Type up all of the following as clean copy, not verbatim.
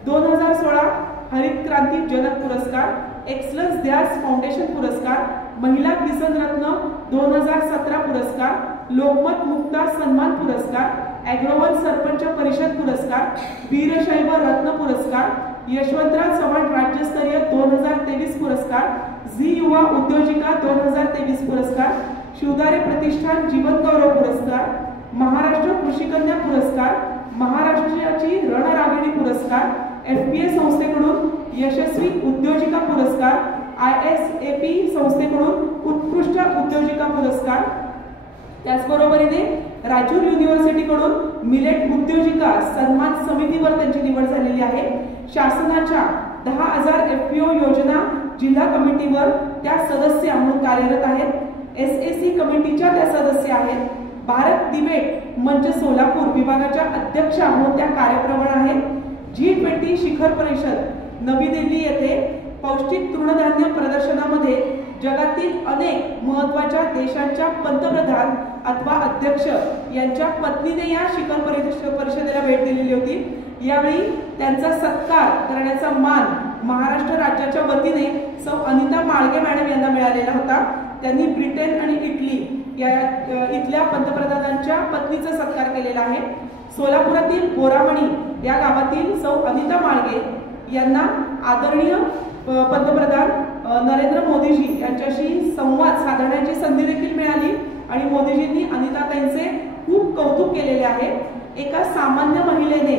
2016 हरित क्रांती जनक पुरस्कार, एक्सलन्स ध्यास फाउंडेशन पुरस्कार, महिला किसन रत्न 2017 पुरस्कार, लोकमत मुक्ता सन्मान पुरस्कार, ॲग्रोवन सरपंच परिषद पुरस्कार, वीरशैव रत्न पुरस्कार, यशवंतराव चव्हाण राज्यस्तरीय 2023 पुरस्कार, झी युवा उद्योजिका 2023 पुरस्कार, शिवदारे प्रतिष्ठान जीवन गौरव पुरस्कार, महाराष्ट्र कृषिकन्या पुरस्कार, महाराष्ट्राची रणरागिणी पुरस्कार, FPA संस्थेकडून यशस्वी उद्योजिका पुरस्कार, ISAP संस्थेकडून उत्कृष्ट उद्योजिका पुरस्कार, त्याचबरोबरीने राजूर युनिव्हर्सिटीकडून मिलेट उद्योजिका सन्मान समितीवर त्यांची निवड झालेली आहे। शासनाच्या 10,000 FPO योजना जिल्हा कमिटीवर त्या सदस्य म्हणून कार्यरत आहेत। SAC कमिटीच्या त्या सदस्य आहेत। भारत डिबेट मंच सोलापूर विभागाच्या अध्यक्षा म्हणून त्या कार्यप्रवण आहेत। G20 शिखर परिषद नवी दिल्ली येथे पौष्टिक तृणधान्य प्रदर्शनामध्ये जगातील अनेक महत्त्वाच्या देशांच्या पंतप्रधान अथवा अध्यक्ष यांच्या पत्नीने या शिखर परिषदेला भेट दिलेली होती। यावेळी त्यांचा सत्कार करण्याचा मान महाराष्ट्र राज्याच्या वतीने सौ अनिता माळगे मॅडम यांना मिळालेला होता। त्यांनी ब्रिटन आणि इटली या इथल्या पंतप्रधानांच्या पत्नीचा सत्कार केलेला आहे। सोलापुरातील बोरामणी या गावातील सौ अनिता माळगे यांना आदरणीय पंतप्रधान नरेंद्र मोदीजी यांच्याशी संवाद साधण्याची संधी देखील मिळाली आणि मोदीजींनी अनिताताईंचे खूप कौतुक केलेले आहे। एका सामान्य महिलेने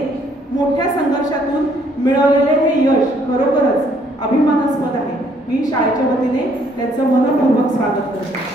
मोठ्या संघर्षातून मिळवलेले हे यश खरोखरच अभिमानास्पद आहे। मी शाळेच्या वतीने त्यांचं मनपूर्वक स्वागत करते।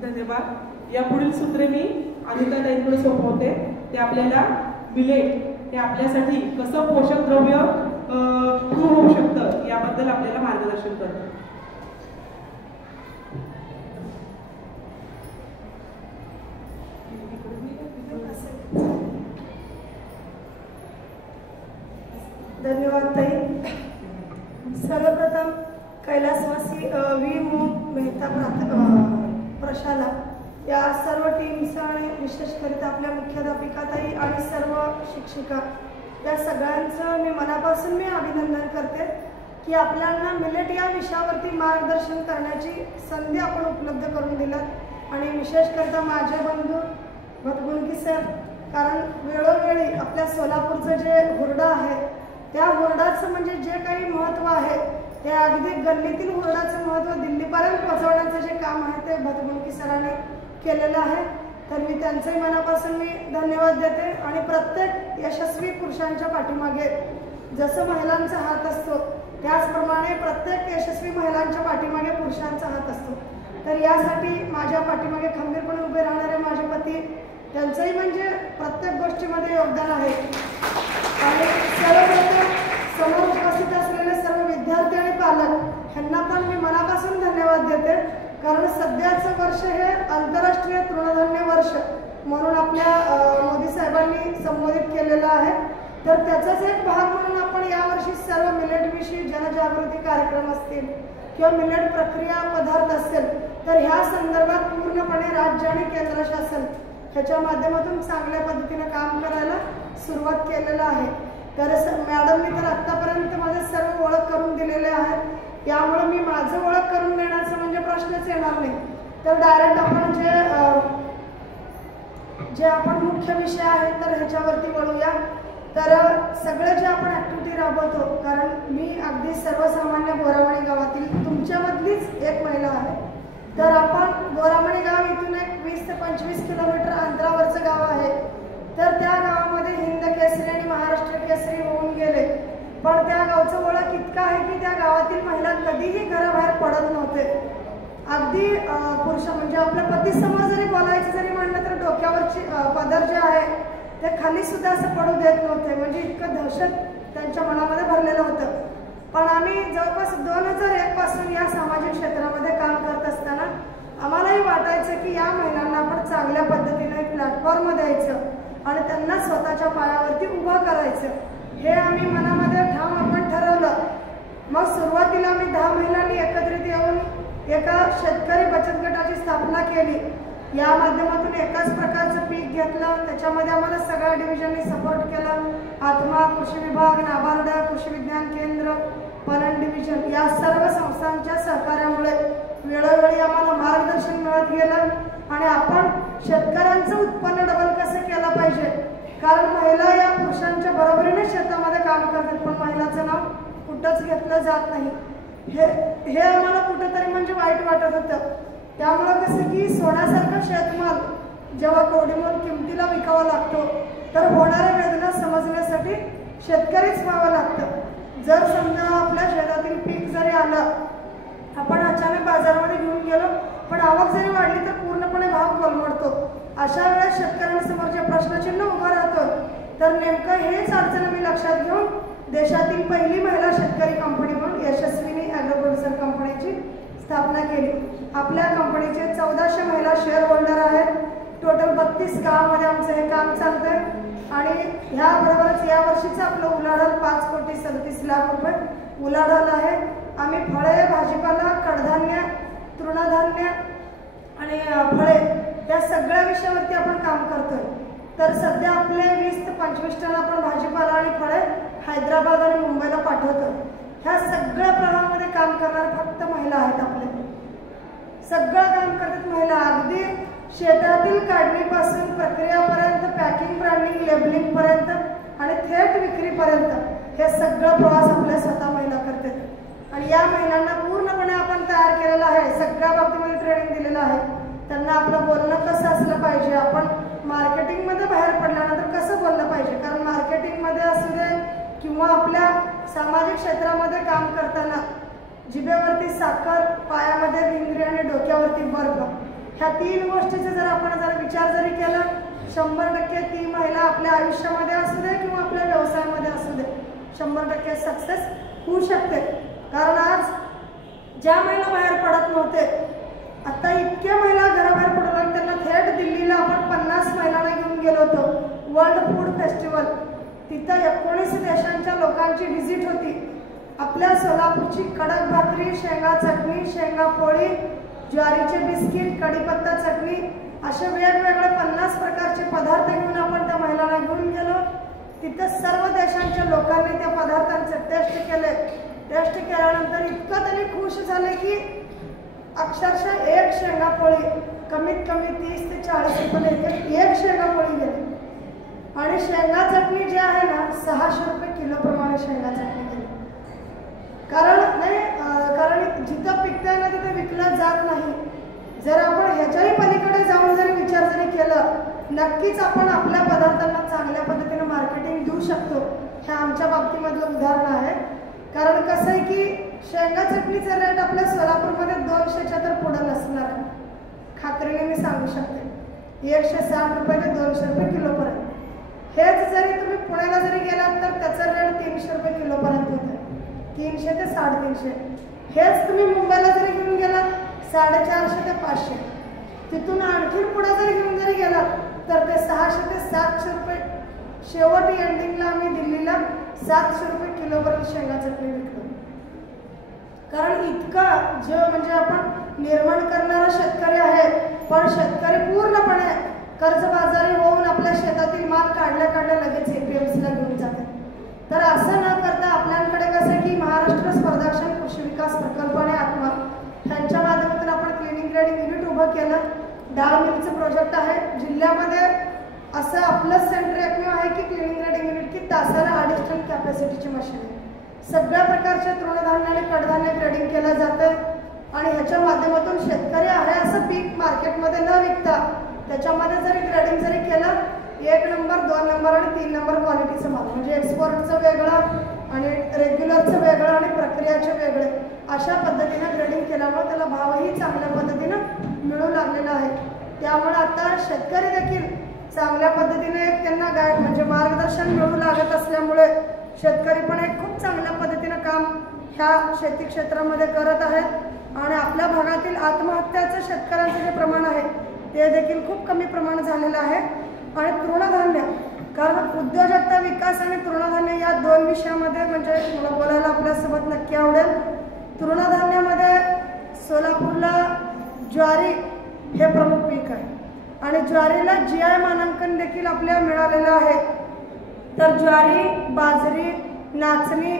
धन्यवाद। या पुढील सूत्रे मी अनिताताईंकडे सोपवते। ते आपल्याला मिलेट हे आपल्यासाठी कसं पोषक द्रव्य होऊ शकतं याबद्दल आपल्याला मार्गदर्शन करतात। धन्यवाद ताई। सर्वप्रथम कैलासवासी वी मेहता प्रशाला या सर्व टीमचा आणि विशेषकरिता आपल्या मुख्याध्यापिकाताई आणि सर्व शिक्षिका या सगळ्यांचं मी मनापासून अभिनंदन करते की आपल्याला मिलेट या विषयावरती मार्गदर्शन करण्याची संधी आपण उपलब्ध करून दिलात आणि विशेषकरिता माझे बंधू भतगुंकी सर, कारण वेळोवेळी आपल्या सोलापूरचं जे हुरडा आहे त्या हुरडाचं म्हणजे जे काही महत्त्व आहे ते अगदी गल्लीतील हुरडाचं महत्त्व दिल्लीपर्यंत पोहोचवण्याचं जे काम आहे ते भतगुंकी सरांनी केलेलं आहे। तर मी त्यांचंही मनापासून धन्यवाद देते आणि प्रत्येक यशस्वी पुरुषांच्या पाठीमागे जसं महिलांचा हात असतो त्याचप्रमाणे प्रत्येक यशस्वी महिलांच्या पाठीमागे पुरुषांचा हात असतो। तर यासाठी माझ्या पाठीमागे खंबीरपणे उभे राहणारे माझे पती, त्यांचंही म्हणजे प्रत्येक गोष्टीमध्ये योगदान आहे। आणि सर्वप्रथम समोर उपस्थित असलेले सर्व विद्यार्थी आणि पालक यांना पण मी मनापासून धन्यवाद देते, कारण सध्याचं वर्ष हे आंतरराष्ट्रीय तृणधान्य वर्ष म्हणून आपल्या मोदी साहेबांनी संबोधित केलेलं आहे। तर त्याचाच एक भाग म्हणून आपण यावर्षी सर्व मिलेटविषयी जनजागृती कार्यक्रम असतील किंवा मिलेट प्रक्रिया पदार्थ असेल तर ह्या संदर्भात पूर्णपणे राज्य आणि केंद्र शासन ह्याच्या माध्यमातून चांगल्या पद्धतीने काम करायला सुरुवात केलेलं आहे। तर मॅडमनी तर आतापर्यंत माझे सर्व ओळख करून दिलेले आहेत, यामुळे मी माझं ओळख करून देण्याचं म्हणजे प्रश्नच येणार नाही। तर डायरेक्ट आपण जे आपण मुख्य विषय आहे तर ह्याच्यावरती वळूया। तर सगळे जे आपण ॲक्टिव्हिटी राबवतो, कारण मी अगदी सर्वसामान्य बोरामणी गावातील तुमच्यामधलीच एक महिला आहे, तर आपण बोरामणी पण त्या गावचं ओळख इतकं आहे की त्या गावातील महिला कधीही घराबाहेर पडत नव्हते. अगदी पुरुष म्हणजे आपल्या पतीसमोर जरी बोलायचं जरी म्हणलं तर डोक्यावरची पदर जे आहे ते खाली सुद्धा असं पडू देत नव्हते. म्हणजे इतकं दहशत त्यांच्या मनामध्ये भरलेलं होतं. पण आम्ही जवळपास 2001 पासून या सामाजिक क्षेत्रामध्ये काम करत असताना आम्हालाही वाटायचं की या महिलांना आपण चांगल्या पद्धतीने प्लॅटफॉर्म द्यायचं आणि त्यांना स्वतःच्या पायावरती उभं करायचं, हे आम्ही मनामध्ये ठाम आपण ठरवलं. मग सुरुवातीला आम्ही 10 महिलांनी एकत्रित येऊन एका शेतकरी बचत गटाची स्थापना केली. या माध्यमातून एकाच प्रकारचं पीक घेतलं. त्याच्यामध्ये आम्हाला सगळ्या डिव्हिजननी सपोर्ट केला. आत्मा, कृषी विभाग, नाबार्ड, कृषी विज्ञान केंद्र, पणन डिव्हिजन या सर्व संस्थांच्या सहकार्यामुळे वेळोवेळी आम्हाला मार्गदर्शन मिळत गेलं. आणि आपण शेतकऱ्यांचं उत्पन्न डबल कसं केलं पाहिजे, कारण महिला या पुरुषांच्या बरोबरीने शेतामध्ये काम करतात, पण महिलाचं नाव कुठंच घेतलं जात नाही. हे आम्हाला कुठंतरी म्हणजे वाईट वाटत होतं. त्यामुळं कसं की सोन्यासारखं शेतमाल जेव्हा कवडीमोल किमतीला विकावा लागतो तर होणाऱ्या वेदना समजण्यासाठी शेतकरीच व्हावं लागतं. जर समजा आपल्या शेतातील पीक जरी आलं, आपण अचानक बाजारामध्ये घेऊन गेलो पण आवक जरी वाढली तर पूर्णपणे भाव कोलमडतो. अशा वेळेस शेतकऱ्यांसमोर जे प्रश्नचिन्ह उभं राहतं, तर नेमकं हेच अडचण मी लक्षात घेऊन देशातील पहिली महिला शेतकरी कंपनी म्हणून यशस्विनी ॲग्रो प्रोड्युसर कंपनीची स्थापना केली. आपल्या कंपनीचे 1400 महिला शेअर होल्डर आहेत. टोटल 32 गावामध्ये आमचं हे काम चालतंय. आणि ह्याबरोबरच यावर्षीचं आपलं उलाढाल 5,37,00,000 रुपये उलाढाल आहे. आम्ही फळे, भाजीपाला, कडधान्य, तृणधान्य आणि फळे या सगळ्या विषयावरती आपण काम करतोय. तर सध्या आपले 20 ते 25 टन आपण भाजीपाला आणि फळे हैदराबाद आणि मुंबईला पाठवतो. ह्या सगळ्या प्रमाणामध्ये काम करणारे फक्त महिला आहेत. आपले सगळं काम करतात महिला. अगदी शेतातील काढणीपासून प्रक्रियापर्यंत, पॅकिंग, ब्रँडिंग, लेबलिंग पर्यंत आणि थेट विक्रीपर्यंत हे सगळं प्रवास आपल्या स्वतः महिला करतात. आणि या महिलांना पूर्णपणे आपण तयार केलेलं आहे. सगळ्या बाबतीमध्ये ट्रेनिंग दिलेलं आहे. त्यांना आपलं बोलणं कसं असलं पाहिजे, आपण मार्केटिंगमध्ये बाहेर पडल्यानंतर कसं बोललं पाहिजे, कारण मार्केटिंगमध्ये असू दे किंवा आपल्या सामाजिक क्षेत्रामध्ये काम करताना जिभेवरती साखर, पायामध्ये भिंगरी आणि डोक्यावरती बर्फ, ह्या 3 गोष्टीचा जर आपण विचार जरी केला, 100% ती महिला आपल्या आयुष्यामध्ये असू दे किंवा आपल्या व्यवसायामध्ये असू दे 100% सक्सेस होऊ शकते. कारण आज ज्या महिला बाहेर पडत नव्हते, आता इतक्या महिला घराबाहेर पडू लागल्या. त्यांना थेट दिल्लीला आपण 50 महिलांना घेऊन गेलो होतो वर्ल्ड फूड फेस्टिवल. तिथं 19 देशांच्या लोकांची व्हिजिट होती. आपल्या सोलापूरची कडक भाकरी, शेंगा चटणी, शेंगा पोळी, ज्वारीचे बिस्किट, कढीपत्ता चटणी असे वेगवेगळे 50 प्रकारचे पदार्थ घेऊन आपण त्या महिलांना घेऊन गेलो. तिथं सर्व देशांच्या लोकांनी त्या पदार्थांचे टेस्ट केले. टेस्ट केल्यानंतर इतकं त्यांनी खुश झाले की अक्षरशः एक शेंगा पोळी कमीत कमी 30 ते 40 रुपये एक शेंगा पोळी गेली. आणि शेंगा चटणी जी आहे ना 600 रुपये किलो प्रमाणे शेंगा चटणी गेली. कारण जिथं पिकतंय ना तिथे विकलं जात नाही. जर आपण ह्याच्याही पलीकडे जाऊन जरी विचार जरी केलं, नक्कीच आपण आपल्या पदार्थांना चांगल्या पद्धतीने मार्केटिंग देऊ शकतो. हे आमच्या बाबतीमधलं उदाहरण आहे. कारण कसं आहे की शेंगा चटणीचा रेट आपल्या सोलापूरमध्ये 200च्या तर पुढं नसणार आहे. खात्रीने मी सांगू शकते. 160 रुपये ते 200 रुपये किलोपर्यंत. हेच जरी तुम्ही पुण्याला जरी गेलात तर त्याचा रेट 300 रुपये किलोपर्यंत होत आहे. 300 ते 350. हेच तुम्ही मुंबईला जरी घेऊन गेलात 450 ते 500. तिथून आणखी पुढे जरी घेऊन जरी गेलात तर ते 600 ते 700 रुपये. शेवटी एंडिंगला आम्ही दिल्लीला 700 रुपये किलोपर्यंत शेंगा चटणी विकतो. कारण इतका म्हणजे आपण निर्माण करणारा शेतकरी आहे, पण शेतकरी पूर्णपणे कर्जबाजारी होऊन आपल्या शेतातील माल काढल्या लगेच APMCला घेऊन जातात. तर असं न करता आपल्याकडे कसं की महाराष्ट्र स्पर्धाक्षम कृषी विकास प्रकल्प आणि आत्मा यांच्या माध्यमातून आपण क्लिनिंग ग्रेडिंग युनिट उभं केलं. डाळ मिलचं प्रोजेक्ट आहे. जिल्ह्यामध्ये असं आपलं सेंटर एकमेव आहे की क्लिनिंग ग्रेडिंग युनिट की तासाला 2.5 टन कॅपॅसिटीची मशीन आहे. सगळ्या प्रकारचे तृणधान्य आणि कडधान्य ग्रेडिंग केलं जातं. आणि ह्याच्या माध्यमातून शेतकरी आहे असं पीक मार्केटमध्ये न विकता त्याच्यामध्ये जरी ग्रेडिंग जरी केलं 1 नंबर 2 नंबर आणि 3 नंबर क्वालिटीचं माल, म्हणजे एक्सपोर्टचं वेगळं आणि रेग्युलरचं वेगळं आणि प्रक्रियाचे वेगळे, अशा पद्धतीनं ग्रेडिंग केल्यामुळे त्याला भावही चांगल्या पद्धतीनं मिळू लागलेला आहे. त्यामुळे आता शेतकरी देखील चांगल्या पद्धतीने त्यांना गाईड म्हणजे मार्गदर्शन मिळू लागत असल्यामुळे शेतकरी पण एक खूप चांगल्या पद्धतीनं काम ह्या शेती क्षेत्रामध्ये करत आहेत आणि आपल्या भागातील आत्महत्याचं शेतकऱ्यांचं जे प्रमाण आहे ते देखील खूप कमी प्रमाण झालेलं आहे. आणि तृणधान्य, कारण उद्योजकता विकास आणि तृणधान्य या 2 विषयामध्ये म्हणजे मला बोलायला आपल्यासोबत नक्की आवडेल. तृणधान्यामध्ये सोलापूरला ज्वारी हे प्रमुख पीक आहे आणि ज्वारीला GI मानांकन देखील आपल्याला मिळालेलं आहे. तर ज्वारी, बाजरी, नाचणी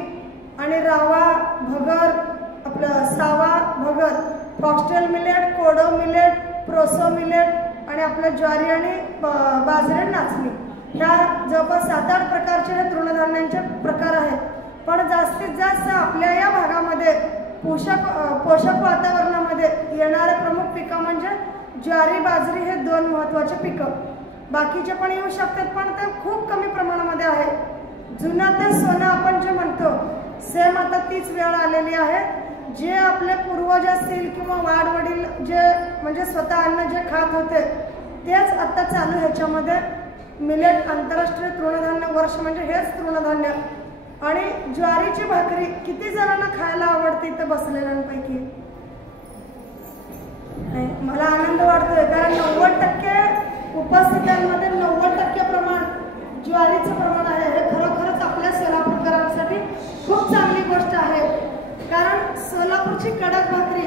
आणि रावा, भगर, आपलं सावा, भगर, फॉक्सटेल मिलेट, कोडो मिलेट, प्रोसो मिलेट आणि आपलं ज्वारी आणि बाजरी आणि नाचणी, ह्या जवळपास 7-8 प्रकारचे हे तृणधान्यांचे प्रकार आहेत. पण जास्तीत जास्त आपल्या या भागामध्ये पोषक वातावरणामध्ये येणारे प्रमुख पिकं म्हणजे ज्वारी, बाजरी हे 2 महत्त्वाचे पिकं. बाकीचे पण येऊ शकतात पण ते खूप कमी प्रमाणामध्ये आहे. जुनं ते सोनं आपण जे म्हणतो सेम आता तीच वेळ आलेली आहे. जे आपले पूर्वज असतील किंवा वाडवडील जे म्हणजे स्वतः अन्न जे खात होते तेच आता चालू ह्याच्यामध्ये मिलेट आंतरराष्ट्रीय तृणधान्य वर्ष म्हणजे हेच तृणधान्य. आणि ज्वारीची भाकरी किती जणांना खायला आवडते इथं बसलेल्यांपैकी? मला आनंद वाटतोय कारण 90% उपस्थितांमध्ये 90% प्रमाण ज्वारीचं प्रमाण आहे. हे खरोखरच आपल्या सोलापूरकरांसाठी खूप चांगली गोष्ट आहे कारण सोलापूरची कडक भाकरी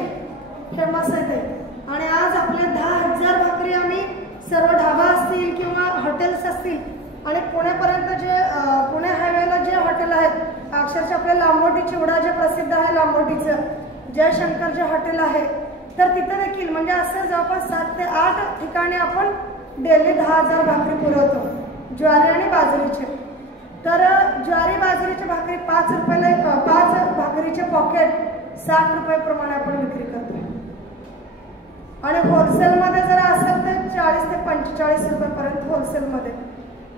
फेमस आहे आणि आज आपले 10,000 भाकरी आम्ही सर्व ढाबा असतील किंवा हॉटेल्स असतील आणि पुण्यापर्यंत जे पुणे हायवेला जे हॉटेल आहेत अक्षरशः आपल्या लांबोटी चिवडा जे प्रसिद्ध आहे लांबोटीचं जयशंकर जे हॉटेल आहे तर तिथं देखील म्हणजे असं जवळपास 7 ते 8 ठिकाणी आपण डेली 10,000 भाकरी पुरवतो ज्वारी आणि बाजरीचे. तर ज्वारी बाजरीची भाकरी 5 रुपयाला 5 भाकरीचे पॉकेट 60 रुपये प्रमाणे आपण विक्री करतो आणि होलसेलमध्ये जर असेल तर 40 ते 45 रुपयेपर्यंत होलसेलमध्ये.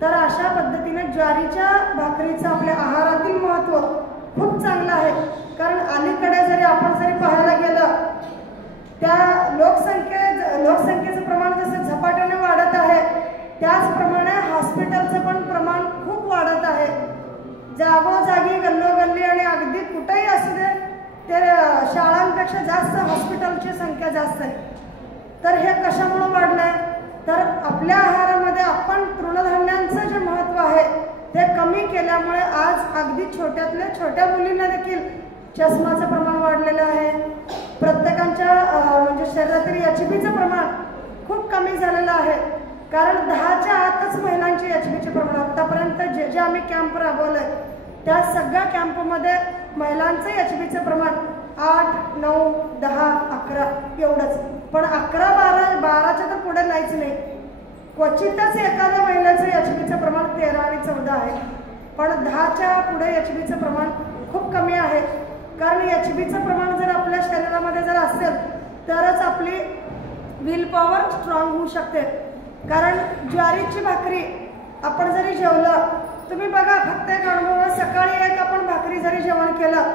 तर अशा पद्धतीने ज्वारीच्या भाकरीचं आपल्या आहारातील महत्त्व खूप चांगलं आहे कारण अलीकडे जरी आपण पाहायला गेलं त्या लोकसंख्येचं प्रमाण जसं झपाट्याने वाढत आहे त्याचप्रमाणे हॉस्पिटलचं पण प्रमाण खूप वाढत आहे. जागोजागी गल्लोगल्ली आणि अगदी कुठेही असू दे ते शाळांपेक्षा जास्त हॉस्पिटलची संख्या जास्त आहे. तर हे कशामुळे वाढलंय तर आपल्या आहारामध्ये आपण तृणधान्यांचं जे महत्त्व आहे ते कमी केल्यामुळे आज अगदी छोट्यातल्या छोट्या मुलींना देखील चष्माचं प्रमाण वाढलेलं आहे. प्रत्येकाच्या म्हणजे शरीरातील HBचं प्रमाण खूप कमी झालेलं आहे कारण 10च्या आतच महिलांचे HBचे प्रमाण आतापर्यंत जे आम्ही कॅम्प राबवलंय त्या सगळ्या कॅम्पमध्ये महिलांचं HBचं प्रमाण 8, 9, 10, 11 एवढंच. पण 11, 12च्या तर पुढे नाहीच नाही. क्वचितच एखाद्या महिलेचं HBचं प्रमाण 13 आणि 14 आहे पण 10च्या पुढे HBचं प्रमाण खूप कमी आहे कारण HBचं प्रमाण जर आपल्या शरीरामध्ये जर असेल तरच आपली विल पॉवर स्ट्रॉंग होऊ शकते. कारण ज्वारीची भाकरी आपण जरी जेवलं तुम्ही बघा फक्त एक अनुभव सकाळी एक आपण भाकरी जरी जेवण केलं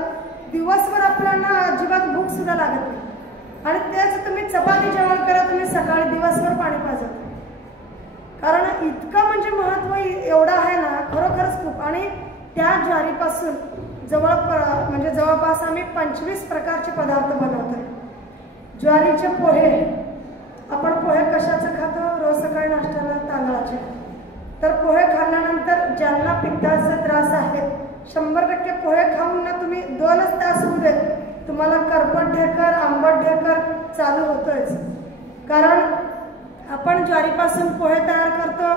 दिवसभर आपल्याला अजिबात भूक सुद्धा लागत नाही आणि तेच तुम्ही चपाती जेवण करा तुम्ही सकाळी दिवसभर पाणी पाजत कारण इतकं म्हणजे महत्त्व एवढं आहे ना खरोखरच खूप. आणि त्या ज्वारीपासून जवळपास आम्ही 25 प्रकारचे पदार्थ बनवतो. ज्वारीचे पोहे, आपण पोहे कशाचं खातो रोज सकाळी नाश्त्याला तांदळाचे. तर पोहे खाल्ल्यानंतर ज्यांना पित्ताचा त्रास आहे 100% पोहे खाऊन ना तुम्ही 2च तास होऊ दे तुम्हाला करपट ढेकर आंबट ढेकर चालू होतोच कारण आपण ज्वारीपासून पोहे तयार करतो,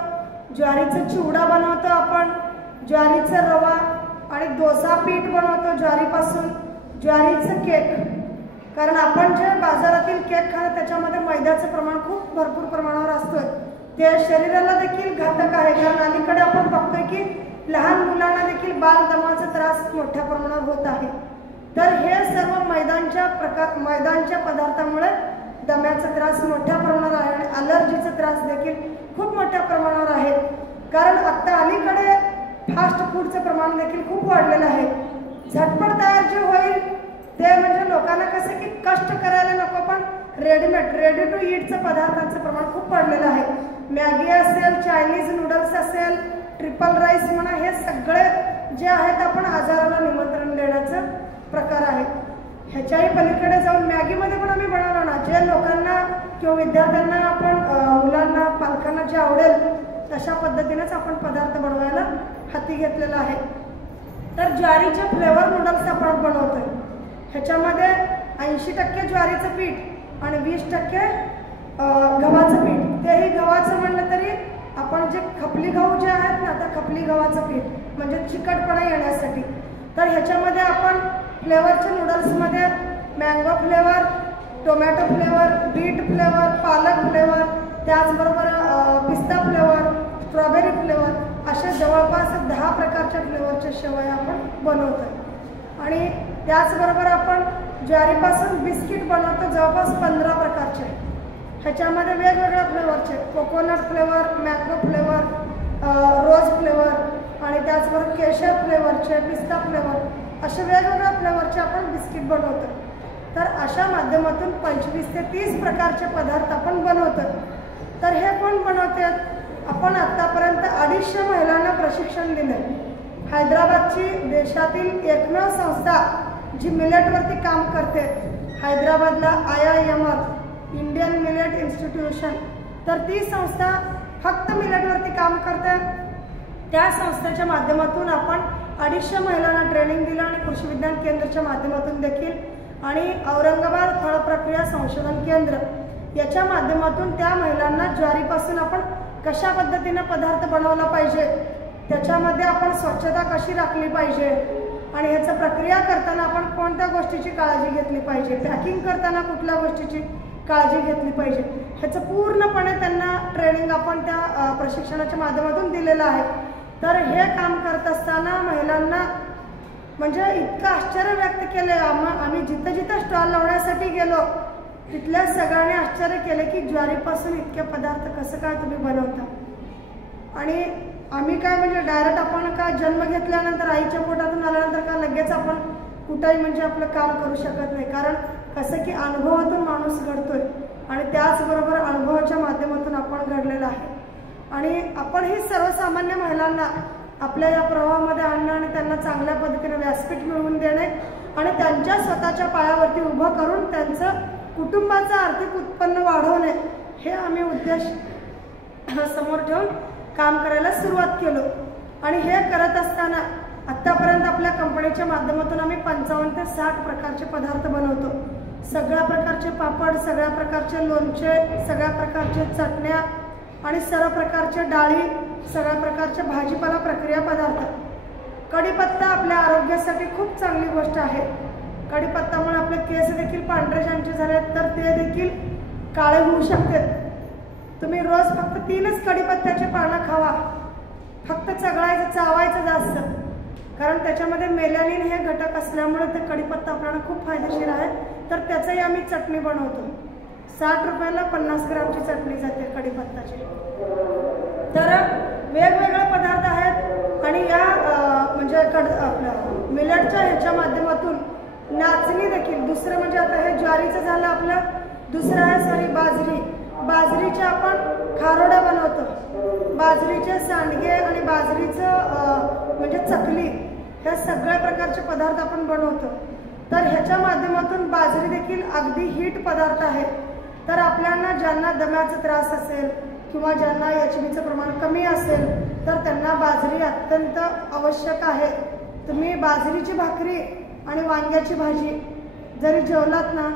ज्वारीचा चिवडा बनवतो, आपण ज्वारीचा रवा आणि डोसा पीठ बनवतो ज्वारीपासून, ज्वारीचं केक. कारण आपण जे बाजारातील केक खातो त्याच्यामध्ये मैद्याचं प्रमाण खूप भरपूर प्रमाणावर असतं ते शरीराला देखील घातक आहे कारण अलीकडे आपण बघतोय की लहान मुलांना देखील बालदमाचा त्रास मोठ्या प्रमाणावर होत आहे. तर हे सर्व मैदानच्या पदार्थामुळे दम्याचा त्रास मोठ्या प्रमाणावर आहे आणि अलर्जीचा त्रास देखील खूप मोठ्या प्रमाणावर आहे. कारण आता अलीकडे फास्ट फूडचं प्रमाण देखील खूप वाढलेलं आहे. झटपट तयार जे होईल ते म्हणजे लोकांना कसं की कष्ट करायला नको, पण रेडी टू ईटचं पदार्थांचं प्रमाण खूप वाढलेलं आहे. मॅगी असेल, चायनीज नूडल्स असेल, ट्रिपल राईस म्हणा, हे सगळे जे आहेत आपण आजाराला निमंत्रण देण्याचं प्रकार आहे. ह्याच्याही पलीकडे जाऊन मॅगीमध्ये पण आम्ही बनवलो ना, जे लोकांना किंवा विद्यार्थ्यांना आपण मुलांना पालकांना जे आवडेल तशा पद्धतीनेच आपण पदार्थ बनवायला हाती घेतलेला आहे. तर ज्वारीचे फ्लेवर नूडल्स आपण बनवतोय. ह्याच्यामध्ये 80% ज्वारीचं पीठ आणि 20% गव्हाचं पीठ. तेही गव्हाचं म्हणलं तरी आपण जे खपली गहू जे आहेत ना, त्या खपली गव्हाचं पीठ म्हणजे चिकटपणा येण्यासाठी. तर ह्याच्यामध्ये आपण फ्लेवरच्या नूडल्समध्ये mango flavour, tomato flavour, beet flavour, पालक फ्लेवर, त्याचबरोबर पिस्ता फ्लेवर, स्ट्रॉबेरी फ्लेवर अशा जवळपास 10 प्रकारच्या फ्लेवरच्या शेवया आपण बनवतो. आणि त्याचबरोबर आपण ज्वारीपासून बिस्किट बनवतो जवळपास 15 प्रकारचे. ह्याच्यामध्ये वेगवेगळ्या फ्लेवरचे coconut flavour, mango flavour, rose flavour आणि त्याचबरोबर केशर फ्लेवरचे, पिस्ता फ्लेवर असे वेगवेगळ्या फ्लेवरचे आपण बिस्किट बनवतो. तर अशा माध्यमातून 25 ते 30 प्रकारचे पदार्थ आपण बनवतो. तर हे कोण बनवतात? आपण आत्तापर्यंत 250 महिलांना प्रशिक्षण दिले. हैदराबादची देशातील एकमेव संस्था जी मिलेटवरती काम करते, हैदराबादला IIMR इंडियन मिलेट इन्स्टिट्यूशन, तर ती संस्था फक्त मिलेटवरती काम करते. त्या संस्थेच्या माध्यमातून आपण 250 महिलांना ट्रेनिंग दिलं आणि कृषी विज्ञान केंद्राच्या माध्यमातून देखील आणि औरंगाबाद फळ प्रक्रिया संशोधन केंद्र याच्या माध्यमातून त्या महिलांना ज्वारीपासून आपण कशा पद्धतीने पदार्थ बनवला पाहिजे, त्याच्यामध्ये आपण स्वच्छता कशी राखली पाहिजे आणि ह्याचं प्रक्रिया करताना आपण कोणत्या गोष्टीची काळजी घेतली पाहिजे, पॅकिंग करताना कुठल्या गोष्टीची काळजी घेतली पाहिजे, ह्याचं पूर्णपणे त्यांना ट्रेनिंग आपण त्या प्रशिक्षणाच्या माध्यमातून दिलेलं आहे. तर हे काम करत असताना महिलांना म्हणजे इतकं आश्चर्य व्यक्त केलं. आम्ही जिथं जिथं स्टॉल लावण्यासाठी गेलो तिथल्या सगळ्यांनी आश्चर्य केले की ज्वारीपासून इतके पदार्थ कसं काय तुम्ही बनवता. आणि आम्ही काय म्हणजे डायरेक्ट आपण का जन्म घेतल्यानंतर आईच्या पोटातून आल्यानंतर का लगेच आपण कुठंही म्हणजे आपलं काम करू शकत नाही. कारण कसं की अनुभवातून माणूस घडतोय आणि त्याचबरोबर अनुभवाच्या माध्यमातून आपण घडलेला आहे. आणि आपण ही सर्वसामान्य महिलांना आपल्या या प्रवाहामध्ये आणणं आणि त्यांना चांगल्या पद्धतीने व्यासपीठ मिळवून देणे आणि त्यांच्या स्वतःच्या पायावरती उभं करून त्यांचं कुटुंबाचं आर्थिक उत्पन्न वाढवणे हे आम्ही उद्देश समोर ठेवून काम करायला सुरुवात केलो. आणि हे करत असताना आत्तापर्यंत आपल्या कंपनीच्या माध्यमातून आम्ही 55 ते 60 प्रकारचे पदार्थ बनवतो. सगळ्या प्रकारचे पापड, सगळ्या प्रकारचे लोणचे, सगळ्या प्रकारचे चटण्या आणि सर्व प्रकारच्या डाळी, सगळ्या प्रकारच्या भाजीपाला प्रक्रिया पदार्थ. कढीपत्ता आपल्या आरोग्यासाठी खूप चांगली गोष्ट आहे. कढीपत्तामुळे आपले केस देखील पांढरे ज्यांचे झाले तर ते देखील काळे होऊ शकतात. तुम्ही रोज फक्त 3च कढीपत्त्याचे पानं खावा. फक्त चघळायचं, चावायचं जास्त, कारण त्याच्यामध्ये मेलॅनिन हे घटक असल्यामुळे ते कढीपत्ता आपल्याला खूप फायदेशीर आहे. तर त्याचंही आम्ही चटणी बनवतो. 60 रुपयाला 50 ग्रामची चटणी जाते कढीपत्ताची. तर वेगवेगळे पदार्थ आहेत. आणि या म्हणजे आपल्या मिलेटच्या ह्याच्या माध्यमातून नाचणी देखील, दुसरं म्हणजे आता हे ज्वारीचं झालं आपलं, दुसरं आहे बाजरी. बाजरीचे आपण खारोडा बनवतो. बाजरीचे सांडगे आणि बाजरीचं म्हणजे चकली, ह्या सगळ्या प्रकारचे पदार्थ आपण बनवतो. तर ह्याच्या माध्यमातून बाजरी देखील अगदी हिट पदार्थ आहे. तर आपल्याला ज्यांना दम्याचा त्रास असेल किंवा ज्यांना HBचं प्रमाण कमी असेल तर त्यांना बाजरी अत्यंत आवश्यक आहे. तुम्ही बाजरीची भाकरी आणि वांग्याची भाजी जरी जेवलात ना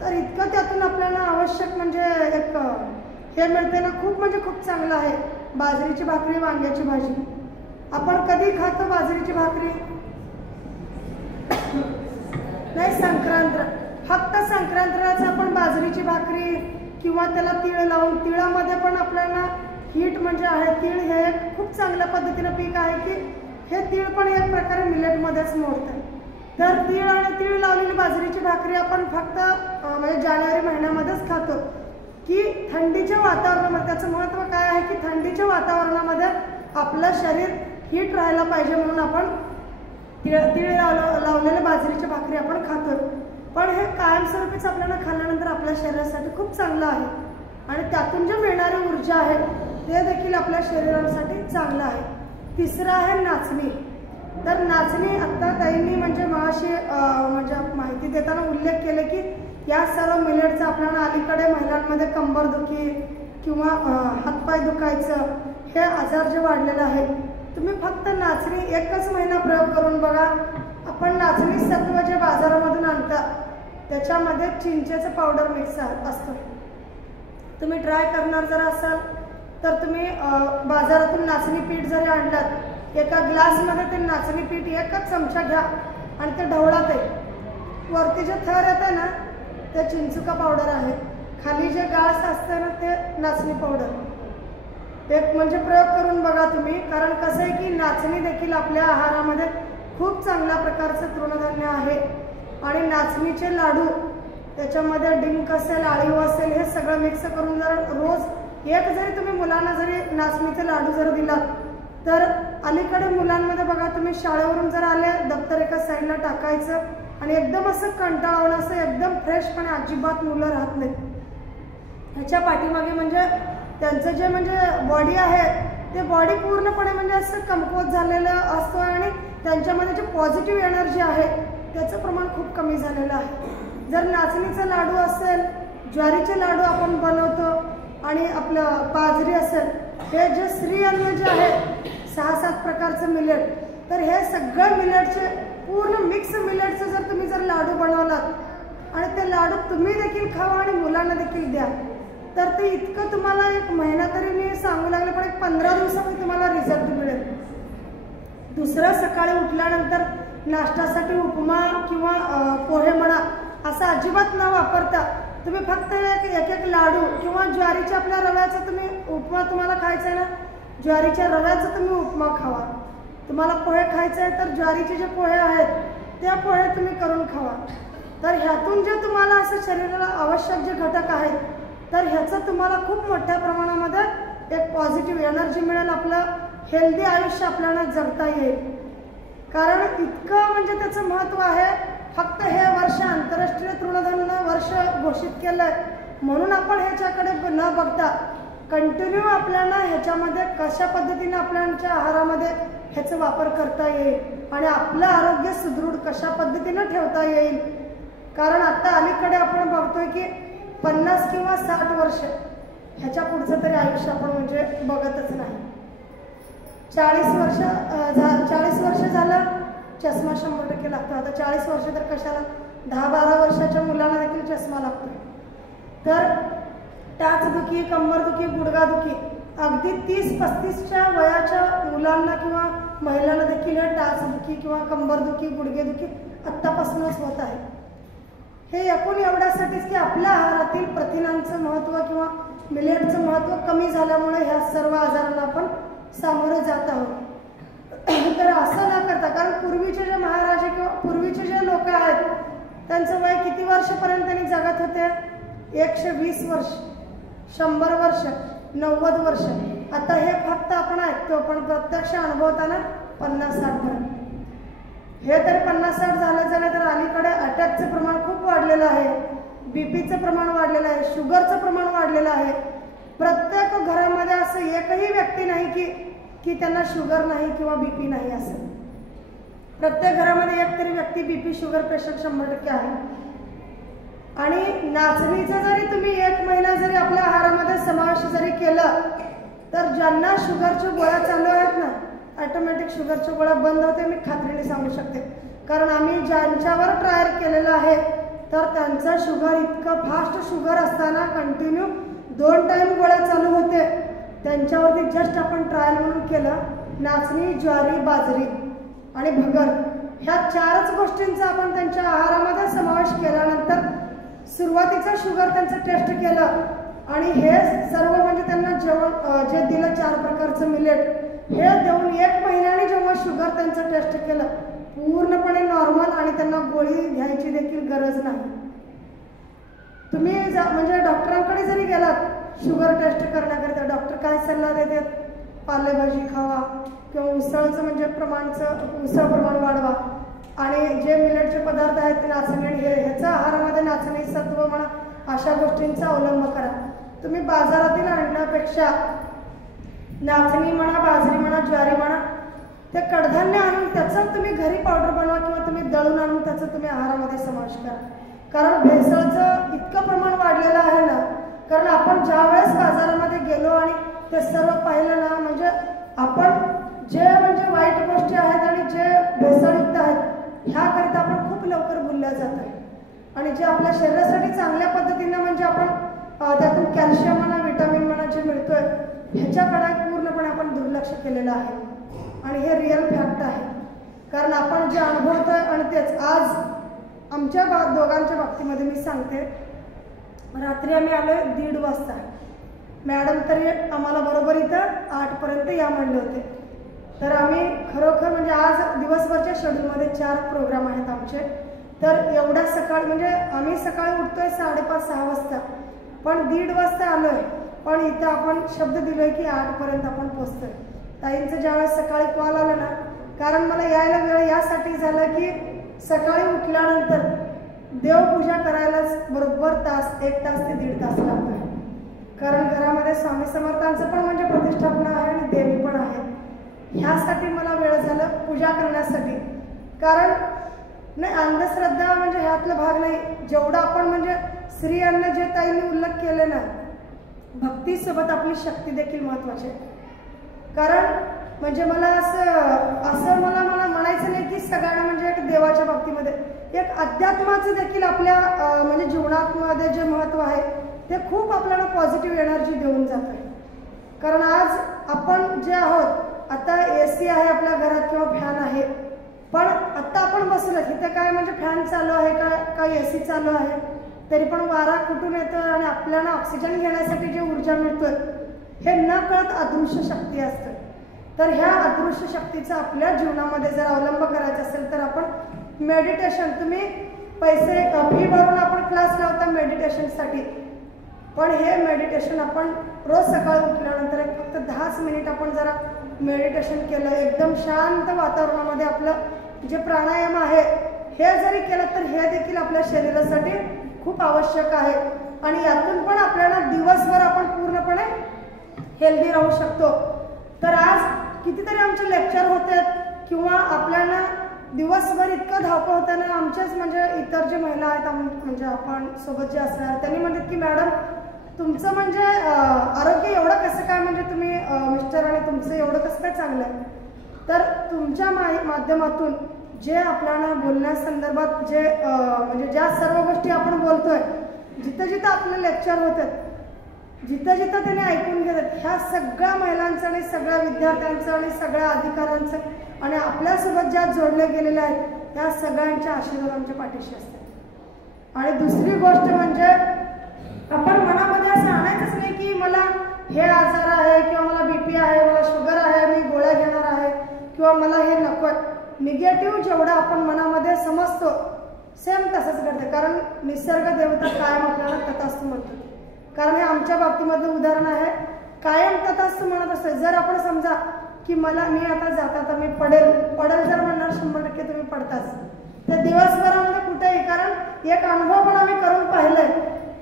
तर इतकं त्यातून आपल्याला आवश्यक म्हणजे एक हे मिळते ना, खूप म्हणजे खूप चांगलं आहे. बाजरीची भाकरी, वांग्याची भाजी. आपण कधी खातो बाजरीची भाकरी? नाही, संक्रांत, फक्त संक्रांतीलाच आपण बाजरीची भाकरी किंवा त्याला तीळ लावून, तिळामध्ये पण आपल्याला हीट म्हणजे आहे. तीळ हे एक खूप चांगल्या पद्धतीनं पीक आहे की हे तीळ पण एक प्रकारे मिलेटमध्येच मोडतं. तर तीळ आणि तीळ लावलेली बाजरीची भाकरी आपण फक्त म्हणजे जानेवारी महिन्यामध्येच खातो की थंडीच्या वातावरणामध्ये. त्याचं महत्त्व काय आहे की थंडीच्या वातावरणामध्ये आपलं शरीर हिट राहायला पाहिजे म्हणून आपण तीळ लावलेल्या बाजरीची भाकरी आपण खातो. पण हे कायमस्वरूपीच आपल्याला खाल्ल्यानंतर आपल्या शरीरासाठी खूप चांगलं आहे आणि त्यातून जे मिळणारी ऊर्जा आहे ते देखील आपल्या शरीरासाठी चांगलं आहे. तिसरं आहे नाचणी. तर नाचणी आत्ता ताईंनी म्हणजे मगाशी म्हणजे माहिती देताना उल्लेख केले की या सर्व मिलेटचा आपल्याला अलीकडे महिलांमध्ये कंबरदुखी किंवा हातपाय दुखायचं हे आजार जे वाढलेले आहेत, तुम्ही फक्त नाचणी एकच महिना प्रयोग करून बघा. आपण नाचणी सत्व जे बाजारामधून आणतात त्याच्यामध्ये चिंचेचं पावडर मिक्स असतं. तुम्ही ट्राय करणार जर असाल तर तुम्ही बाजारातून नाचणी पीठ जरी आणलात, एका ग्लासमध्ये ते नाचणी पीठ एकच चमचा घ्या आणि ते ढवळात आहे. वरती जे थर येतं ना ते चिंचुका पावडर आहे, खाली जे गाळस असतं ना ते नाचणी पावडर. एक म्हणजे प्रयोग करून बघा तुम्ही. कारण कसं आहे की नाचणी देखील आपल्या आहारामध्ये खूप चांगल्या प्रकारचं तृणधान्य आहे आणि नाचणीचे लाडू त्याच्यामध्ये डिंक असेल, आळीव असेल, हे सगळं मिक्स करून जर रोज एक जरी तुम्ही मुलांना जरी नाचणीचे लाडू जर दिलात तर अलीकडे मुलांमध्ये बघा तुम्ही शाळेवरून जर आले दप्तर एका साईडला टाकायचं आणि एकदम असं कंटाळवलं असं एकदम फ्रेशपणे अजिबात मुलं राहत नाहीत. ह्याच्या पाठीमागे म्हणजे त्यांचं जे म्हणजे बॉडी आहे ते बॉडी पूर्णपणे म्हणजे असं कमकुवत झालेलं असतं आणि त्यांच्यामध्ये जे पॉझिटिव्ह एनर्जी आहे त्याचं प्रमाण खूप कमी झालेलं आहे. जर नाचणीचा लाडू असेल, ज्वारीचे लाडू आपण बनवतो आणि आपलं बाजरी असेल, हे जे श्रीअन्न जे आहे 6-7 प्रकारचं मिलेट, तर हे सगळं मिलेटचे पूर्ण मिक्स मिलेटचं जर तुम्ही जर लाडू बनवलात आणि ते लाडू तुम्ही देखील खावा आणि मुलांना देखील द्या तर ते इतकं तुम्हाला एक महिना तरी मी सांगू लागले पण एक 15 दिवसामध्ये तुम्हाला रिझल्ट मिळेल. दुसरं सकाळी उठल्यानंतर नाश्त्यासाठी उपमा किंवा पोहे म्हणा असं अजिबात न वापरता तुम्ही फक्त एक लाडू किंवा ज्वारीच्या आपल्या रव्याचा तुम्ही उपमा तुम्हाला खायचा आहे ना, ज्वारीच्या रव्याचा तुम्ही उपमा खावा. तुम्हाला पोहे खायचे आहे तर ज्वारीचे जे पोहे आहेत त्या पोहे तुम्ही करून खावा. तर ह्यातून जे तुम्हाला असं शरीराला आवश्यक जे घटक आहेत तर ह्याचं तुम्हाला खूप मोठ्या प्रमाणामध्ये एक पॉझिटिव्ह एनर्जी मिळेल. आपलं हेल्दी आयुष्य आपल्याला जगता येईल. कारण इतकं म्हणजे त्याचं महत्त्व आहे. फक्त हे वर्ष आंतरराष्ट्रीय तृणधान्य वर्ष घोषित केलंय म्हणून आपण ह्याच्याकडे न बघता कंटिन्यू आपल्याला ह्याच्यामध्ये कशा पद्धतीने आपल्या आहारामध्ये ह्याचा वापर करता येईल आणि आपलं आरोग्य सुदृढ कशा पद्धतीने ठेवता येईल. कारण आता अलीकडे आपण बघतोय की 50 किंवा 60 वर्ष ह्याच्या पुढचं तरी आयुष्य आपण म्हणजे बघतच नाही. 40 वर्ष झालं चष्मा 100% लागतो. आता 40 वर्ष तर कशाला, 10-12 वर्षाच्या मुलांना देखील चष्मा लागतो. तर टाचदुखी, कंबरदुखी, गुडघादुखी अगदी 30-35च्या वयाच्या मुलांना किंवा महिलांना देखील हे टाचदुखी किंवा कंबरदुखी, गुडघेदुखी आत्तापासूनच होत आहे. हे एकूण एवढ्यासाठीच की आपल्या आहारातील प्रथिनांचं महत्त्व किंवा मिलेटचं महत्त्व कमी झाल्यामुळे ह्या सर्व आजारांना आपण सामोरे जात आहोत. तर असं न करता, कारण पूर्वीचे जे महाराजे किंवा पूर्वीचे जे लोक आहेत त्यांचं वय किती वर्षपर्यंत त्यांनी जगत होते? 120 वर्ष, 100 वर्ष, 90 वर्ष. आता हे फक्त आपण ऐकतो पण प्रत्यक्ष अनुभवताना 50-60 पर्यंत. हे तर 50-60 झालं तर अलीकडे अटॅकचं प्रमाण खूप वाढलेलं आहे, बीपीचं प्रमाण वाढलेलं आहे, शुगरचं प्रमाण वाढलेलं आहे. प्रत्येक घरामध्ये असं एकही व्यक्ती नाही की त्यांना शुगर नाही किंवा बीपी नाही. असं प्रत्येक घरामध्ये एक तरी व्यक्ती बीपी शुगर पेशंट 100% आहे. आणि नाचणीचं जरी तुम्ही 1 महिना जरी आपल्या आहारामध्ये समावेश जरी केलं तर ज्यांना शुगरच्या गोळ्या चालू आहेत ना, ऑटोमॅटिक शुगरच्या गोळ्या बंद होते. मी खात्रीने सांगू शकते, कारण आम्ही ज्यांच्यावर ट्रायल केलेलं आहे तर त्यांचं शुगर इतकं फास्ट शुगर असताना कंटिन्यू 2 टाइम गोळ्या चालू होते. त्यांच्यावरती जस्ट आपण ट्रायल म्हणून केलं. नाचणी, ज्वारी, बाजरी आणि भगर ह्या 4च गोष्टींचा आपण त्यांच्या आहारामध्ये समावेश केल्यानंतर सुरुवातीचं शुगर त्यांचं टेस्ट केलं आणि हे सर्व म्हणजे त्यांना जेवण जे दिलं 4 प्रकारचं मिलेट हे देऊन 1 महिन्याने जेव्हा शुगर त्यांचं टेस्ट केलं पूर्णपणे नॉर्मल आणि त्यांना गोळी घ्यायची देखील गरज नाही. तुम्ही म्हणजे डॉक्टरांकडे जरी गेलात शुगर टेस्ट करण्याकरिता डॉक्टर काय सल्ला देतात? पालेभाजी खावा किंवा उसळचं म्हणजे उसळ प्रमाण वाढवा आणि जे मिलेटचे पदार्थ आहेत ते नाचणी आणि ह्याचा आहारामध्ये नाचणी सत्व म्हणा अशा गोष्टींचा अवलंब करा. तुम्ही बाजारातील आणण्यापेक्षा नाचणी म्हणा, बाजरी म्हणा, ज्वारी म्हणा ते कडधान्य आणून त्याचं तुम्ही घरी पावडर बनवा किंवा तुम्ही दळून आणून त्याचं तुम्ही आहारामध्ये समावेश करा. कारण भेसळचं इतकं प्रमाण वाढलेलं आहे ना, कारण आपण ज्या वेळेस बाजारामध्ये गेलो आणि ते सर्व पाहिलं ना, म्हणजे आपण जे म्हणजे वाईट गोष्टी आहेत आणि जे भेसळयुक्त आहेत ह्याकरिता आपण खूप लवकर भुलल्या जात आहे. आणि जे आपल्या शरीरासाठी चांगल्या पद्धतीनं म्हणजे आपण त्यातून कॅल्शियम म्हणा, विटामिन म्हणा जे मिळतोय ह्याच्याकडे पूर्णपणे आपण दुर्लक्ष केलेलं आहे. आणि हे रिअल फॅक्ट आहे. कारण आपण जे अनुभवतोय आणि तेच आज आमच्या दोघांच्या बाबतीमध्ये मी सांगते, रात्री आम्ही आलो 1:30 वाजता. मॅडम तरी आम्हाला बरोबर इथं 8 पर्यंत या म्हणले होते. तर आम्ही खरोखर म्हणजे आज दिवसभरच्या शेड्यूलमध्ये 4 प्रोग्राम आहेत आमचे. तर एवढ्या सकाळी म्हणजे आम्ही सकाळी उठतोय 5:30-6 वाजता, पण 1:30 वाजता आलोय. पण इथं आपण शब्द दिलोय की 8 पर्यंत आपण पोहोचतोय. ताईंचं ज्यावेळेस सकाळी कॉल आला ना, कारण मला यायला वेळ यासाठी झालं की सकाळी उठल्यानंतर देवपूजा करायलाच बरोबर 1 तास ते 1.5 तास लागतोय. कारण घरामध्ये स्वामी समर्थांचं पण म्हणजे प्रतिष्ठापना आहे आणि देवी पण आहे. ह्यासाठी मला वेळ झाला पूजा करण्यासाठी. कारण नाही अंधश्रद्धा म्हणजे ह्यातला भाग नाही. जेवढा आपण म्हणजे स्त्रियांना जे ताईंनी उल्लेख केले ना, भक्तीसोबत आपली शक्ती देखील महत्वाची आहे. कारण म्हणजे मला असं मला म्हणायचं नाही की सगळ्यांना म्हणजे एक देवाच्या बाबतीमध्ये एक अध्यात्माचं देखील आपल्या म्हणजे जीवनामध्ये जे महत्त्व आहे ते खूप आपल्याला पॉझिटिव्ह एनर्जी देऊन जात आहे. कारण आज आपण जे आहोत आता AC आहे आपल्या घरात किंवा फॅन आहे, पण आत्ता आपण बसलो तिथे काय म्हणजे फॅन चालू आहे का AC चालू आहे, तरी पण वारा कुठून येतो आणि आपल्याला ऑक्सिजन घेण्यासाठी जे ऊर्जा मिळतोय हे न कळत अदृश्य शक्ती असते. तर ह्या अदृश्य शक्तीचा आपल्या जीवनामध्ये जर अवलंब करायचा असेल तर आपण मेडिटेशन, तुम्ही पैसे फी भरून आपण क्लास लावता मेडिटेशनसाठी, पण हे मेडिटेशन आपण रोज सकाळी उठल्यानंतर फक्त 10 मिनिट आपण जरा मेडिटेशन केलं, एकदम शांत वातावरणामध्ये आपलं जे प्राणायाम आहे हे जरी केलं तर हे देखील आपल्या शरीरासाठी खूप आवश्यक आहे. आणि यातून पण आपल्याला दिवसभर आपण पूर्णपणे हेल्दी राहू शकतो. तर आज कितीतरी आमचे लेक्चर होते किंवा आपल्याला दिवसभर इतकं धावपळ होताना आमच्याच म्हणजे इतर जे महिला आहेत म्हणजे आपण सोबत जे असणार त्यांनी म्हणतात की मॅडम तुमचं म्हणजे आरोग्य एवढं कसं काय, म्हणजे तुम्ही मिस्टर आणि तुमचं एवढं कसं काय चांगलं आहे. तर तुमच्या माध्यमातून जे आपल्याला बोलण्यासंदर्भात जे म्हणजे ज्या सर्व गोष्टी आपण बोलतोय, जिथं जिथं आपलं लेक्चर होतात, जिथं जिथं त्यांनी ऐकून घेतात, ह्या सगळ्या महिलांचं आणि सगळ्या विद्यार्थ्यांचं आणि सगळ्या अधिकाऱ्यांचं आणि आपल्यासोबत ज्या जोडले गेलेल्या आहेत त्या सगळ्यांच्या आशीर्वाद आमच्या पाठीशी असतात. आणि दुसरी गोष्ट म्हणजे आपण मनामध्ये असं आणायचंच नाही की मला हे आजार आहे किंवा मला BP आहे, मला शुगर आहे, मी गोळ्या घेणार आहे किंवा मला हे नको. निगेटिव्ह जेवढं आपण मनामध्ये समजतो सेम तसंच घडतं. कारण निसर्ग देवता कायम आपल्याला तथास्तु म्हणतो. कारण हे आमच्या बाबतीमधलं उदाहरण आहे. कायम तथास्तु म्हणत असते. जर आपण समजा की मी आता जाता मी पडेल जर म्हणणार 100% तुम्ही पडताच. तर दिवसभरामध्ये कुठेही, कारण एक अनुभव पण आम्ही करून पाहिलाय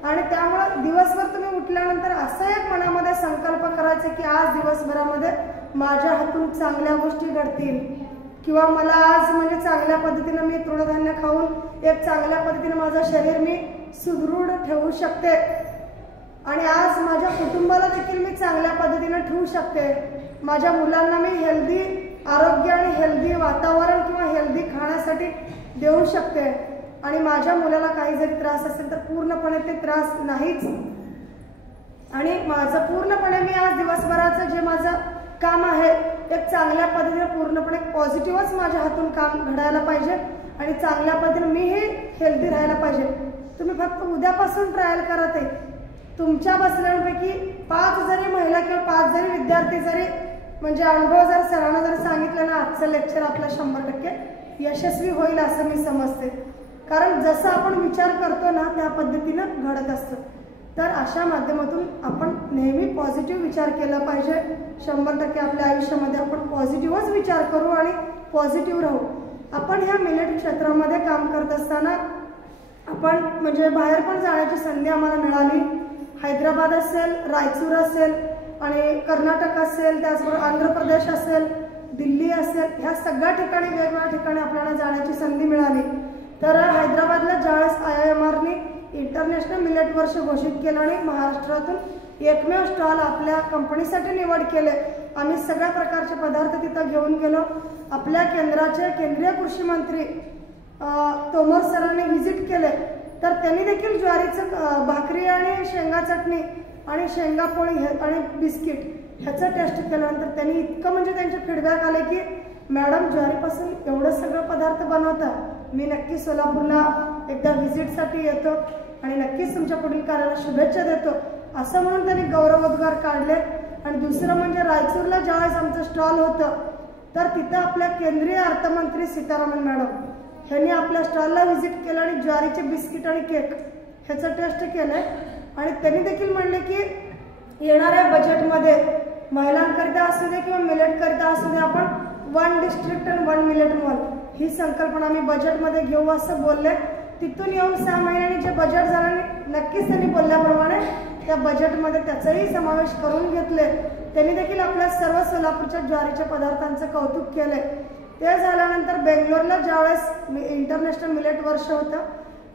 आणि त्यामुळे दिवसभर तुम्ही उठल्यानंतर असं एक मनामध्ये संकल्प करायचा की आज दिवसभरामध्ये माझ्या हातून चांगल्या गोष्टी घडतील किंवा मला आज म्हणजे चांगल्या पद्धतीने मी तृणधान्य खाऊन एक चांगल्या पद्धतीने माझं शरीर मी सुदृढ ठेवू शकते आणि आज माझ्या कुटुंबाला देखील मी चांगल्या पद्धतीने ठेवू शकते. माझ्या मुलांना मी हेल्दी आरोग्य आणि हेल्दी वातावरण किंवा हेल्दी खाण्यासाठी देऊ शकते आणि माझ्या मुलाला काही जरी त्रास असेल तर पूर्णपणे ते त्रास नाहीच. आणि माझं पूर्णपणे मी आज दिवसभराचं जे माझं काम आहे एक चांगल्या पद्धतीने पूर्णपणे पॉझिटिव्हच माझ्या हातून काम घडायला पाहिजे आणि चांगल्या पद्धतीने मीही हेल्दी राहायला पाहिजे. तुम्ही फक्त उद्यापासून ट्रायल करत आहे. तुमच्या बसल्यापैकी 5 जरी महिला किंवा 5 जरी विद्यार्थी जरी म्हणजे अनुभव जर सरांना जर सांगितलं ना, आजचं लेक्चर आपलं 100% यशस्वी होईल असं मी समजते. कारण जसं आपण विचार करतो ना त्या पद्धतीनं घडत असतं. तर अशा माध्यमातून आपण नेहमी पॉझिटिव्ह विचार केला पाहिजे. 100% आपल्या आयुष्यामध्ये आपण पॉझिटिव्हच विचार करू आणि पॉझिटिव्ह राहू. आपण ह्या मिलेट क्षेत्रामध्ये काम करत असताना आपण म्हणजे बाहेर पण जाण्याची संधी आम्हाला मिळाली. हैदराबाद असेल, रायचूर असेल आणि कर्नाटक असेल, त्याचबरोबर आंध्र प्रदेश असेल, दिल्ली असेल, ह्या सगळ्या ठिकाणी वेगवेगळ्या ठिकाणी आपल्याला जाण्याची संधी मिळाली. तर हैदराबादला ज्यावेळेस IIMRने इंटरनॅशनल मिलेट वर्ष घोषित केलं आणि महाराष्ट्रातून एकमेव स्टॉल आपल्या कंपनीसाठी निवड केले. आम्ही सगळ्या प्रकारचे पदार्थ तिथं घेऊन गेलो. आपल्या केंद्राचे केंद्रीय कृषी मंत्री तोमर सरांनी व्हिजिट केले. तर त्यांनी देखील ज्वारीचं भाकरी आणि शेंगा चटणी आणि शेंगा पोळी आणि बिस्किट ह्याचं टेस्ट केल्यानंतर त्यांनी इतकं म्हणजे त्यांचे फीडबॅक आले की मॅडम ज्वारीपासून एवढं सगळं पदार्थ बनवता, मी नक्की सोलापूरला एकदा व्हिजिटसाठी येतो आणि नक्कीच तुमच्या पुढील कार्याला शुभेच्छा देतो असं म्हणून त्यांनी गौरवोद्गार काढले. आणि दुसरं म्हणजे रायचूरला ज्यावेळेस आमचं स्टॉल होतं तर तिथं आपल्या केंद्रीय अर्थमंत्री सीतारामन मॅडम ह्यांनी आपल्या स्टॉलला व्हिजिट केलं आणि ज्वारीचे बिस्किट आणि केक ह्याचं टेस्ट केलं. आणि त्यांनी देखील म्हणले की येणाऱ्या बजेटमध्ये महिलांकरिता असू दे किंवा मिलेटकरिता असू दे आपण 1 डिस्ट्रिक्ट अँड 1 मिलेट मॉल ही संकल्पना आम्ही बजेटमध्ये घेऊ असं बोलले. तिथून येऊन 6 महिन्यांनी जे बजेट झालं नक्कीच त्यांनी बोलल्याप्रमाणे त्या बजेटमध्ये त्याचाही समावेश करून घेतले. त्यांनी देखील आपल्या सर्व सोलापूरच्या ज्वारीच्या पदार्थांचं कौतुक केले. ते झाल्यानंतर बेंगलोरला ज्यावेळेस इंटरनॅशनल मिलेट वर्ष होतं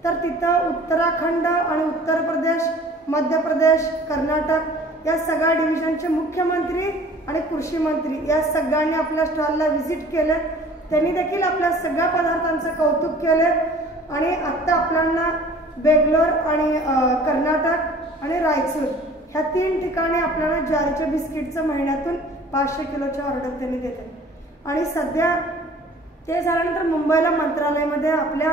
तर तिथं उत्तराखंड आणि उत्तर प्रदेश, मध्य प्रदेश, कर्नाटक या सगळ्या डिव्हिजनचे मुख्यमंत्री आणि कृषी मंत्री या सगळ्यांनी आपल्या स्टॉलला व्हिजिट केले. त्यांनी देखील आपल्या सगळ्या पदार्थांचं कौतुक केले. आणि आत्ता आपल्याला बेंगलोर आणि कर्नाटक आणि रायचूर ह्या 3 ठिकाणी आपल्याला ज्वारीच्या बिस्किटचं महिन्यातून 500 किलोची ऑर्डर त्यांनी देते. आणि सध्या ते झाल्यानंतर मुंबईला मंत्रालयामध्ये आपल्या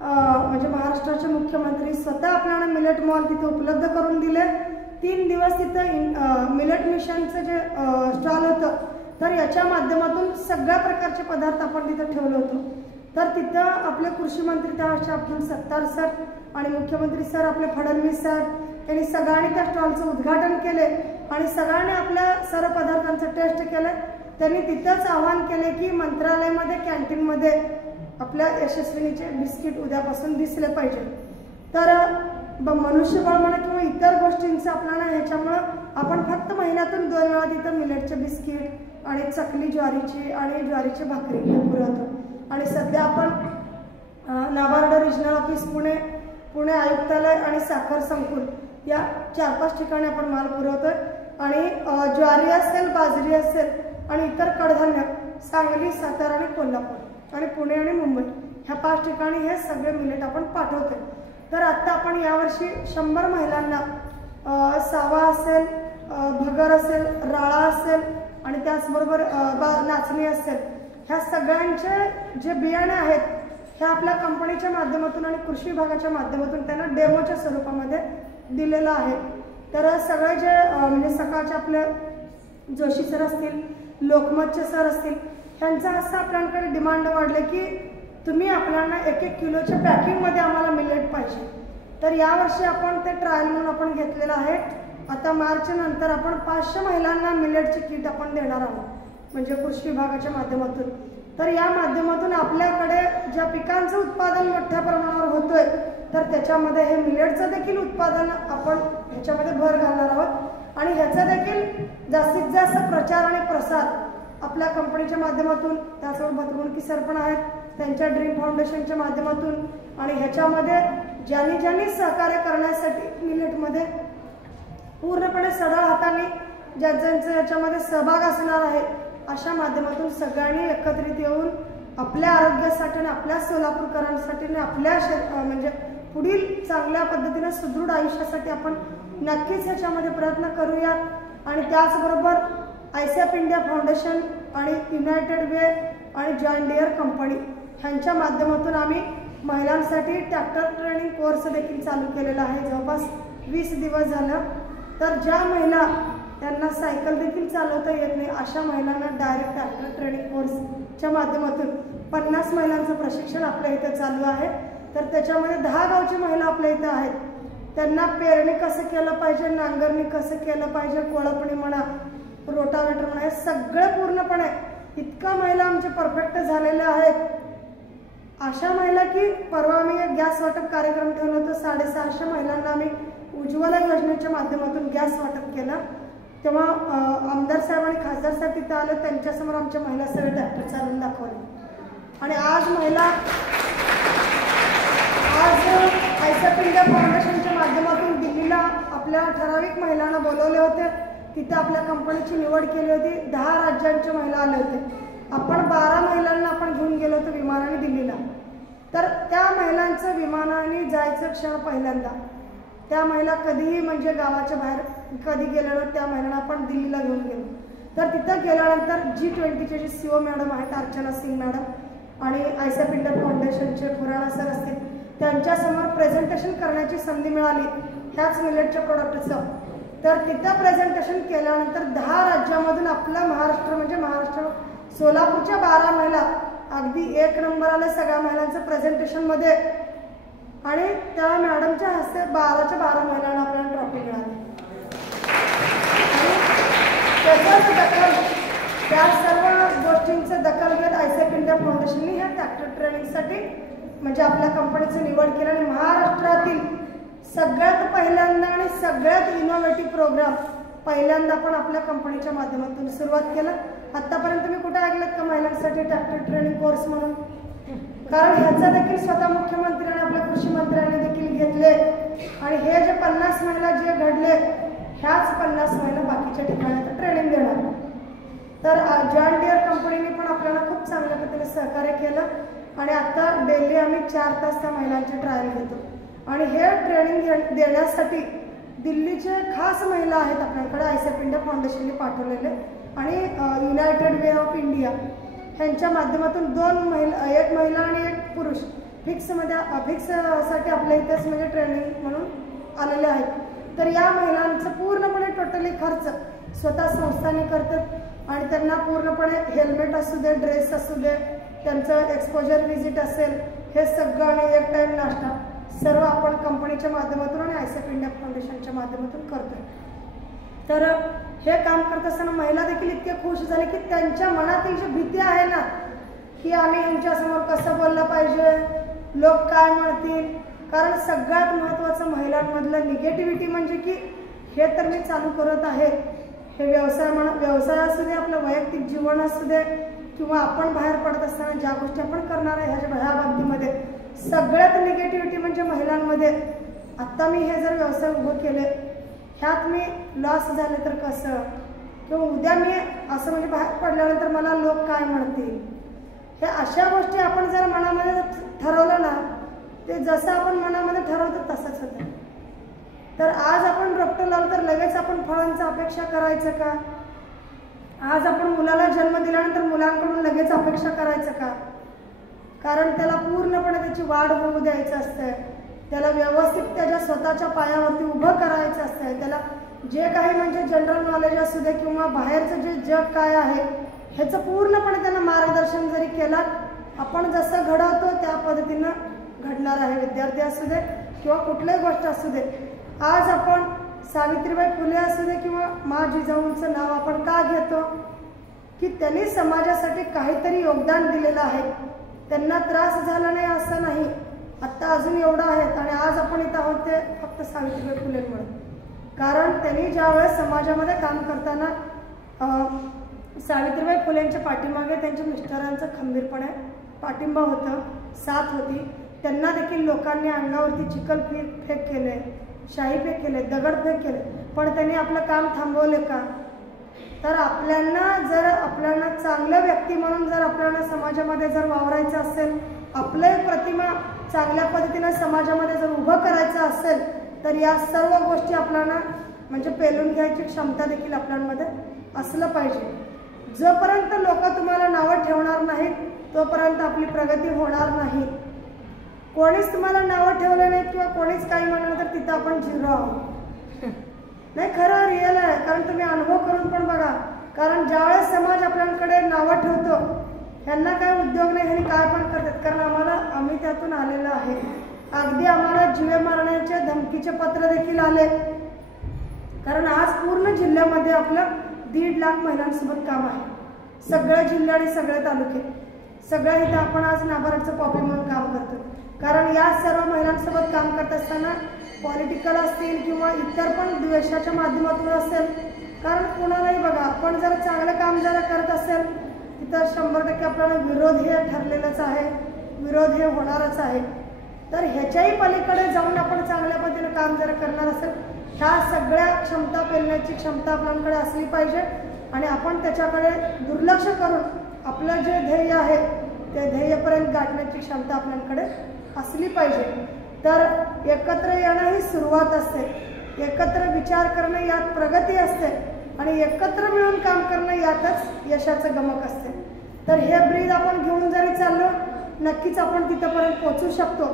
म्हणजे महाराष्ट्राचे मुख्यमंत्री स्वतः आपल्याला मिलेट मॉल तिथे उपलब्ध करून दिले. 3 दिवस तिथं मिलेट मिशनचं जे स्टॉल होतं तर याच्या माध्यमातून सगळ्या प्रकारचे पदार्थ आपण तिथं ठेवलं होतं. तर तिथं आपले कृषी मंत्री त्यावेळेचे अब्दुल सत्तार सर आणि मुख्यमंत्री सर आपले फडणवीस साहेब यांनी सगळ्यांनी त्या स्टॉलचं उद्घाटन केले आणि सगळ्यांनी आपल्या सर्व पदार्थांचं टेस्ट केलं. त्यांनी तिथंच आवाहन केले की मंत्रालयामध्ये कॅन्टीनमध्ये आपल्या यशस्विनीचे बिस्किट उद्यापासून दिसले पाहिजे. तर मनुष्यबळ म्हणा किंवा इतर गोष्टींचं आपल्याला ह्याच्यामुळं आपण फक्त महिन्यातून 2 वेळा तिथं मिलेटचे बिस्किट आणि चकली ज्वारीची आणि ज्वारीची भाकरी हे पुरवतो. आणि सध्या आपण नाबार्ड रिजनल ऑफिस पुणे आयुक्तालय आणि साखर संकुल या 4-5 ठिकाणी आपण माल पुरवतोय. आणि ज्वारी असेल, बाजरी असेल आणि इतर कडधान्य सांगली, सातारा आणि कोल्हापूर आणि पुणे आणि मुंबई ह्या 5 ठिकाणी हे सगळे मिलेट आपण पाठवतोय. तर आत्ता आपण यावर्षी 100 महिलांना सावा असेल, भगर असेल, राळा असेल आणि त्याचबरोबर नाचणी असेल ह्या सगळ्यांचे जे बियाणे आहेत हे आपल्या कंपनीच्या माध्यमातून आणि कृषी विभागाच्या माध्यमातून त्यांना डेमोच्या स्वरूपामध्ये दिलेलं आहे. तर सगळे जे म्हणजे सकाळचे आपले जोशी सर असतील, लोकमतचे सर असतील ह्यांचा असं आपल्याकडे डिमांड वाढले की तुम्ही आपल्याला 1-1 किलोच्या पॅकिंगमध्ये आम्हाला मिलेट पाहिजे. तर यावर्षी आपण ते ट्रायल म्हणून आपण घेतलेलं आहे. आता मार्च नंतर आपण 500 महिलांना मिलेटचे किट आपण देणार आहोत म्हणजे कृषी विभागाच्या माध्यमातून. तर या माध्यमातून आपल्याकडे ज्या पिकांचं उत्पादन मोठ्या प्रमाणावर होतोय तर त्याच्यामध्ये हे मिलेटचं देखील उत्पादन आपण ह्याच्यामध्ये भर घालणार आहोत. आणि ह्याचा देखील जास्तीत जास्त प्रचार आणि प्रसार आपल्या कंपनीच्या माध्यमातून, त्याचबरोबर भतगुणकी सर पण आहेत त्यांच्या ड्रीम फाउंडेशनच्या माध्यमातून आणि ह्याच्यामध्ये ज्यांनी सहकार्य करण्यासाठी मिलेटमध्ये पूर्णपणे सढळ हाताने ज्यांचं याच्यामध्ये सहभाग असणार आहे अशा माध्यमातून सगळ्यांनी एकत्रित येऊन आपल्या आरोग्यासाठी आणि आपल्या सोलापूरकरांसाठी आणि आपल्या म्हणजे पुढील चांगल्या पद्धतीने सुदृढ आयुष्यासाठी आपण नक्कीच ह्याच्यामध्ये प्रयत्न करूयात. आणि त्याचबरोबर ICF इंडिया फाउंडेशन आणि युनायटेड वे आणि जॉन डियर कंपनी ह्यांच्या माध्यमातून आम्ही महिलांसाठी ट्रॅक्टर ट्रेनिंग कोर्स देखील चालू केलेला आहे जवळपास 20 दिवस झालं. तर ज्या महिला त्यांना सायकल देखील चालवता येत नाही अशा महिलांना डायरेक्ट ट्रॅक्टर ट्रेनिंग कोर्सच्या माध्यमातून 50 महिलांचं प्रशिक्षण आपल्या इथे चालू आहे. तर त्याच्यामध्ये 10 गावची महिला आपल्या इथे आहेत. त्यांना पेरणी कसं केलं पाहिजे, नांगरणी कसं केलं पाहिजे, कोळपणी म्हणा, रोटावेटर म्हणा, हे सगळं पूर्णपणे इतका महिला आमच्या परफेक्ट झालेल्या आहेत. अशा महिला की परवा आम्ही एक गॅस वाटप कार्यक्रम ठेवला होता. 650 महिलांना आम्ही उज्ज्वला योजनेच्या माध्यमातून गॅस वाटप केला. तेव्हा आमदार साहेब आणि खासदार साहेब तिथं आले. त्यांच्यासमोर आमच्या महिला सगळे ट्रॅक्टर चालवून दाखवले. आणि आज महिला आयसॅप इंडिया फाउंडेशनच्या माध्यमातून दिल्लीला आपल्या ठराविक महिलांना बोलवले होते. तिथे आपल्या कंपनीची निवड केली होती. 10 राज्यांच्या महिला आले होते. आपण 12 महिलांना आपण घेऊन गेलो होतो विमानाने दिल्लीला. तर त्या महिलांचं विमानाने जायचं क्षण पहिल्यांदा. त्या महिला कधीही म्हणजे गावाच्या बाहेर कधी गेलेलो त्या महिलांना आपण दिल्लीला घेऊन गेलो. तर तिथं गेल्यानंतर G20चे जे CEO मॅडम आहेत अर्चना सिंग मॅडम आणि आयसॅप इंडिया फाउंडेशनचे खुराना सर असतील, त्यांच्यासमोर प्रेझेंटेशन करण्याची संधी मिळाली ह्याच मिलेटच्या प्रोडक्टचं. तर तिथं प्रेझेंटेशन केल्यानंतर 10 राज्यामधून आपला महाराष्ट्र म्हणजे महाराष्ट्र सोलापूरच्या 12 महिला अगदी 1 नंबर आले सगळ्या महिलांचं प्रेझेंटेशनमध्ये. आणि त्या मॅडमच्या हस्ते 12च्या 12 महिलांना आपल्याला ट्रॉफी मिळाली. त्याच्याच दखल त्या सर्व गोष्टींचं दखल घेत आयसॅप इंडिया फाउंडेशनने ह्या ट्रॅक्टर ट्रेनिंगसाठी म्हणजे आपल्या कंपनीची निवड केली. आणि महाराष्ट्रातील सगळ्यात पहिल्यांदा आणि सगळ्यात इनोव्हेटिव्ह प्रोग्राम पहिल्यांदा पण आपल्या कंपनीच्या माध्यमातून सुरुवात केलं. आतापर्यंत मी कुठे ऐकलं का महिलांसाठी ट्रॅक्टर ट्रेनिंग कोर्स म्हणून? कारण ह्याचा देखील स्वतः मुख्यमंत्र्यांनी आपल्या कृषी मंत्र्यांनी देखील घेतले. आणि हे जे 50 महिला जे घडले ह्याच 50 महिला बाकीच्या ठिकाणी ट्रेनिंग देणार. तर जॉन डियर कंपनीने पण आपल्याला खूप चांगल्या पद्धतीने सहकार्य केलं. आणि आता डेली आम्ही 4 तास त्या महिलांचे ट्रायल घेतो. आणि हे ट्रेनिंग देण्यासाठी दिल्लीचे खास महिला आहेत आपल्याकडे आयसॅप इंडिया फाउंडेशनने पाठवलेले. आणि युनायटेड वे ऑफ इंडिया ह्यांच्या माध्यमातून 2 महिला, 1 महिला आणि 1 पुरुष फिक्ससाठी आपल्या इथेच म्हणजे ट्रेनिंग म्हणून आलेले आहेत. तर या महिलांचं पूर्णपणे टोटली खर्च स्वतः संस्थाने करतात. आणि त्यांना पूर्णपणे हेल्मेट असू दे, ड्रेस असू दे, त्यांचं एक्सपोजर व्हिजिट असेल, हे सगळं आणि 1 टाईम नाश्ता सर्व आपण कंपनीच्या माध्यमातून आणि आयसॅप इंडिया फाउंडेशनच्या माध्यमातून करतोय. तर हे काम करत असताना महिला देखील इतके खुश झाले की त्यांच्या मनातील जी भीती आहे ना की आम्ही यांच्यासमोर कसं बोललं पाहिजे, लोक काय म्हणतील. कारण सगळ्यात महत्त्वाचं महिलांमधलं निगेटिव्हिटी म्हणजे की हे तर मी चालू करत आहे, हे व्यवसाय असू दे, आपलं वैयक्तिक जीवन असू दे, किंवा आपण बाहेर पडत असताना ज्या गोष्टी आपण करणार आहे ह्या बाबतीमध्ये सगळ्यात निगेटिव्हिटी म्हणजे महिलांमध्ये. आत्ता मी हे जर व्यवसाय उभं केले, ह्यात मी लॉस झाले तर कसं, किंवा उद्या मी असं म्हणजे बाहेर पडल्यानंतर मला लोक काय म्हणतील, हे अशा गोष्टी आपण जर मनामध्ये ठरवलं ना, ते जसं आपण मनामध्ये ठरवतो तसंच होतं. तर आज आपण रोपटं लावलं तर लगेच आपण फळांची अपेक्षा करायचं का? आज आपण मुलाला जन्म दिल्यानंतर मुलांकडून लगेच अपेक्षा करायचं का? कारण त्याला पूर्णपणे त्याची वाढ होऊ द्यायचं असतं, त्याला व्यवस्थित त्याच्या स्वतःच्या पायावरती उभं करायचं असतं. त्याला जे काही म्हणजे जनरल नॉलेज असू दे किंवा बाहेरचं जे जग काय आहे ह्याचं पूर्णपणे त्यांना मार्गदर्शन जरी केलं, आपण जसं घडवतो त्या पद्धतीनं घडणार आहे. विद्यार्थी असू दे किंवा कुठल्याही गोष्ट असू दे. आज आपण सावित्रीबाई फुले असू दे किंवा मा जिजाऊंचं नाव आपण का घेतो की त्यांनी समाजासाठी काहीतरी योगदान दिलेलं आहे. त्यांना त्रास झाला नाही असं नाही, आत्ता अजून एवढं आहेत. आणि आज आपण इथं आहोत ते फक्त सावित्रीबाई फुलेंमुळे. कारण त्यांनी ज्यावेळेस समाजामध्ये काम करताना सावित्रीबाई फुलेंच्या पाठीमागे त्यांच्या मिस्टरांचं खंबीरपणे पाठिंबा होतं, साथ होती. त्यांना देखील लोकांनी अंगावरती चिखल फेक केले, शाही फेक केले, दगडफेक केले, पण त्यांनी आपलं काम थांबवले का? तर आपल्याला चांगलं व्यक्ती म्हणून जर आपल्याला समाजामध्ये जर वावरायचं असेल, आपले प्रतिमा चांगल्या पद्धतीने समाजामध्ये जर उभं करायचं असेल, तर या सर्व गोष्टी आपल्याला म्हणजे पेलून घ्यायची क्षमता देखील आपल्यामध्ये असलं पाहिजे. जोपर्यंत लोक तुम्हाला नावं ठेवणार नाहीत तोपर्यंत आपली प्रगती होणार नाही. कोणीच तुम्हाला नावं ठेवलं नाही किंवा कोणीच काही म्हणलं तर तिथं आपण झिरो आहोत. नाही, खरं रिअल आहे. कारण तुम्ही अनुभव करून पण बघा. कारण ज्यावेळेस समाज आपल्याकडे नावं ठेवतो, ह्यांना काय उद्योग नाही, ह्यांनी काय पण करतात, कारण आम्ही त्यातून आलेलं आहे. अगदी आम्हाला जीवे मारण्याचे धमकीचे पत्र देखील आले, कारण आज पूर्ण जिल्ह्यामध्ये आपलं 1.5 लाख महिलांसोबत काम आहे. सगळे जिल्हे आणि सगळे तालुके सगळ्या इथं आपण आज नाबार्डचं कॉपी म्हणून काम करतो. कारण या सर्व महिलांसोबत काम करत असताना पॉलिटिकल असतील किंवा इतर पण द्वेषाच्या माध्यमातून असेल, कारण कोणालाही बघा आपण जर चांगलं काम जर करत असेल तिथं 100% आपल्याला विरोध हे ठरलेलंच आहे, विरोध हे होणारच आहे. तर ह्याच्याही पलीकडे जाऊन आपण चांगल्या पद्धतीने काम जर करणार असेल, ह्या सगळ्या क्षमता पेलण्याची क्षमता आपल्याकडे असली पाहिजे आणि आपण त्याच्याकडे दुर्लक्ष करून आपलं जे ध्येय आहे ते ध्येयपर्यंत गाठण्याची क्षमता आपल्याकडे असली पाहिजे. तर एकत्र येणं ही सुरुवात असते, एकत्र विचार करणं यात प्रगती असते आणि एकत्र मिळून काम करणं यातच यशाचं गमक असते. तर हे ब्रीद आपण घेऊन जरी चाललो नक्कीच आपण तिथपर्यंत पोहोचू शकतो.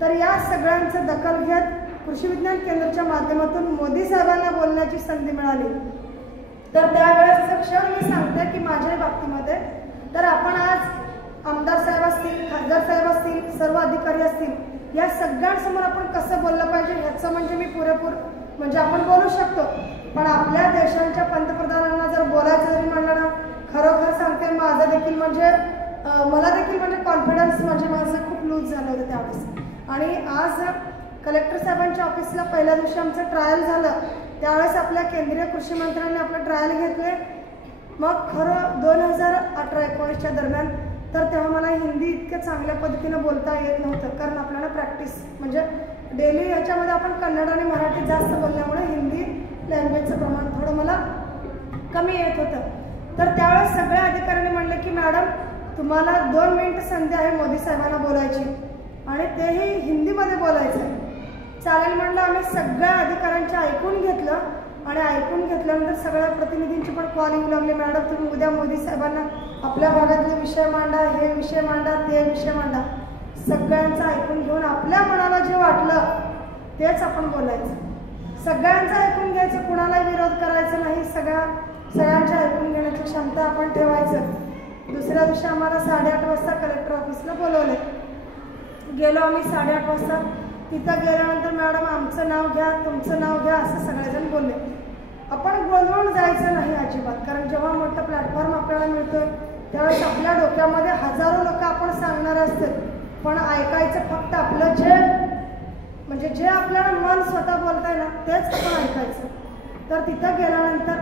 तर या सगळ्यांचं दखल घेत कृषी विज्ञान केंद्राच्या माध्यमातून मोदी साहेबांना बोलण्याची संधी मिळाली. तर त्यावेळेसचा क्षण मी सांगते की माझ्या बाबतीमध्ये तर आपण आज आमदार साहेब असतील, खासदार साहेब असतील, सर्व अधिकारी असतील, या सगळ्यांसमोर आपण कसं बोललं पाहिजे ह्याचं म्हणजे मी पुरेपूर म्हणजे आपण बोलू शकतो. पण आपल्या देशांच्या पंतप्रधानांना जर बोलायचं जरी म्हणलं ना, खरोखर सांगते माझं देखील म्हणजे मला देखील म्हणजे कॉन्फिडन्स म्हणजे माझं खूप लूज झालं होतं त्यावेळेस. आणि आज कलेक्टर साहेबांच्या ऑफिसला पहिल्या दिवशी आमचं ट्रायल झालं, त्यावेळेस आपल्या केंद्रीय कृषी मंत्र्यांनी आपलं ट्रायल घेतले. मग खरं 2018-19च्या दरम्यान तर तेव्हा मला हिंदी इतक्या चांगल्या पद्धतीनं बोलता येत नव्हतं, कारण आपल्याला प्रॅक्टिस म्हणजे डेली ह्याच्यामध्ये आपण कन्नड आणि मराठी जास्त बोलल्यामुळे हिंदी लँग्वेजचं प्रमाण थोडं मला कमी येत होतं. तर त्यावेळेस सगळ्या अधिकाऱ्यांनी म्हणले की मॅडम तुम्हाला 2 मिनिट संधी आहे मोदी साहेबांना बोलायची आणि तेही हिंदीमध्ये बोलायचं. चालेल म्हणलं. आम्ही सगळ्या अधिकाऱ्यांचं ऐकून घेतलं आणि ऐकून घेतल्यानंतर सगळ्या प्रतिनिधींची पण कॉल येऊ लागले, मॅडम तुम्ही उद्या मोदी साहेबांना आपल्या भागातले विषय मांडा, हे विषय मांडा, ते विषय मांडा. सगळ्यांचं ऐकून घेऊन आपल्या मनाला जे वाटलं तेच आपण बोलायचं, सगळ्यांचं ऐकून घ्यायचं, कुणाला विरोध करायचं नाही, सगळ्यांच्या ऐकून घेण्याची क्षमता आपण ठेवायचं. दुसऱ्या दिवशी आम्हाला 8:30 वाजता कलेक्टर ऑफिसला बोलवले. गेलो आम्ही 8:30 वाजता. तिथं गेल्यानंतर मॅडम आमचं नाव घ्या, तुमचं नाव घ्या असं सगळेजण बोलले. आपण गोंधळून जायचं नाही अजिबात, कारण जेव्हा मोठं प्लॅटफॉर्म आपल्याला मिळतोय त्यावेळेस आपल्या डोक्यामध्ये हजारो लोक आपण सांगणार असते, पण ऐकायचं फक्त आपलं जे आपल्याला मन स्वतः बोलताय ना तेच आपण ऐकायचं. तर तिथं गेल्यानंतर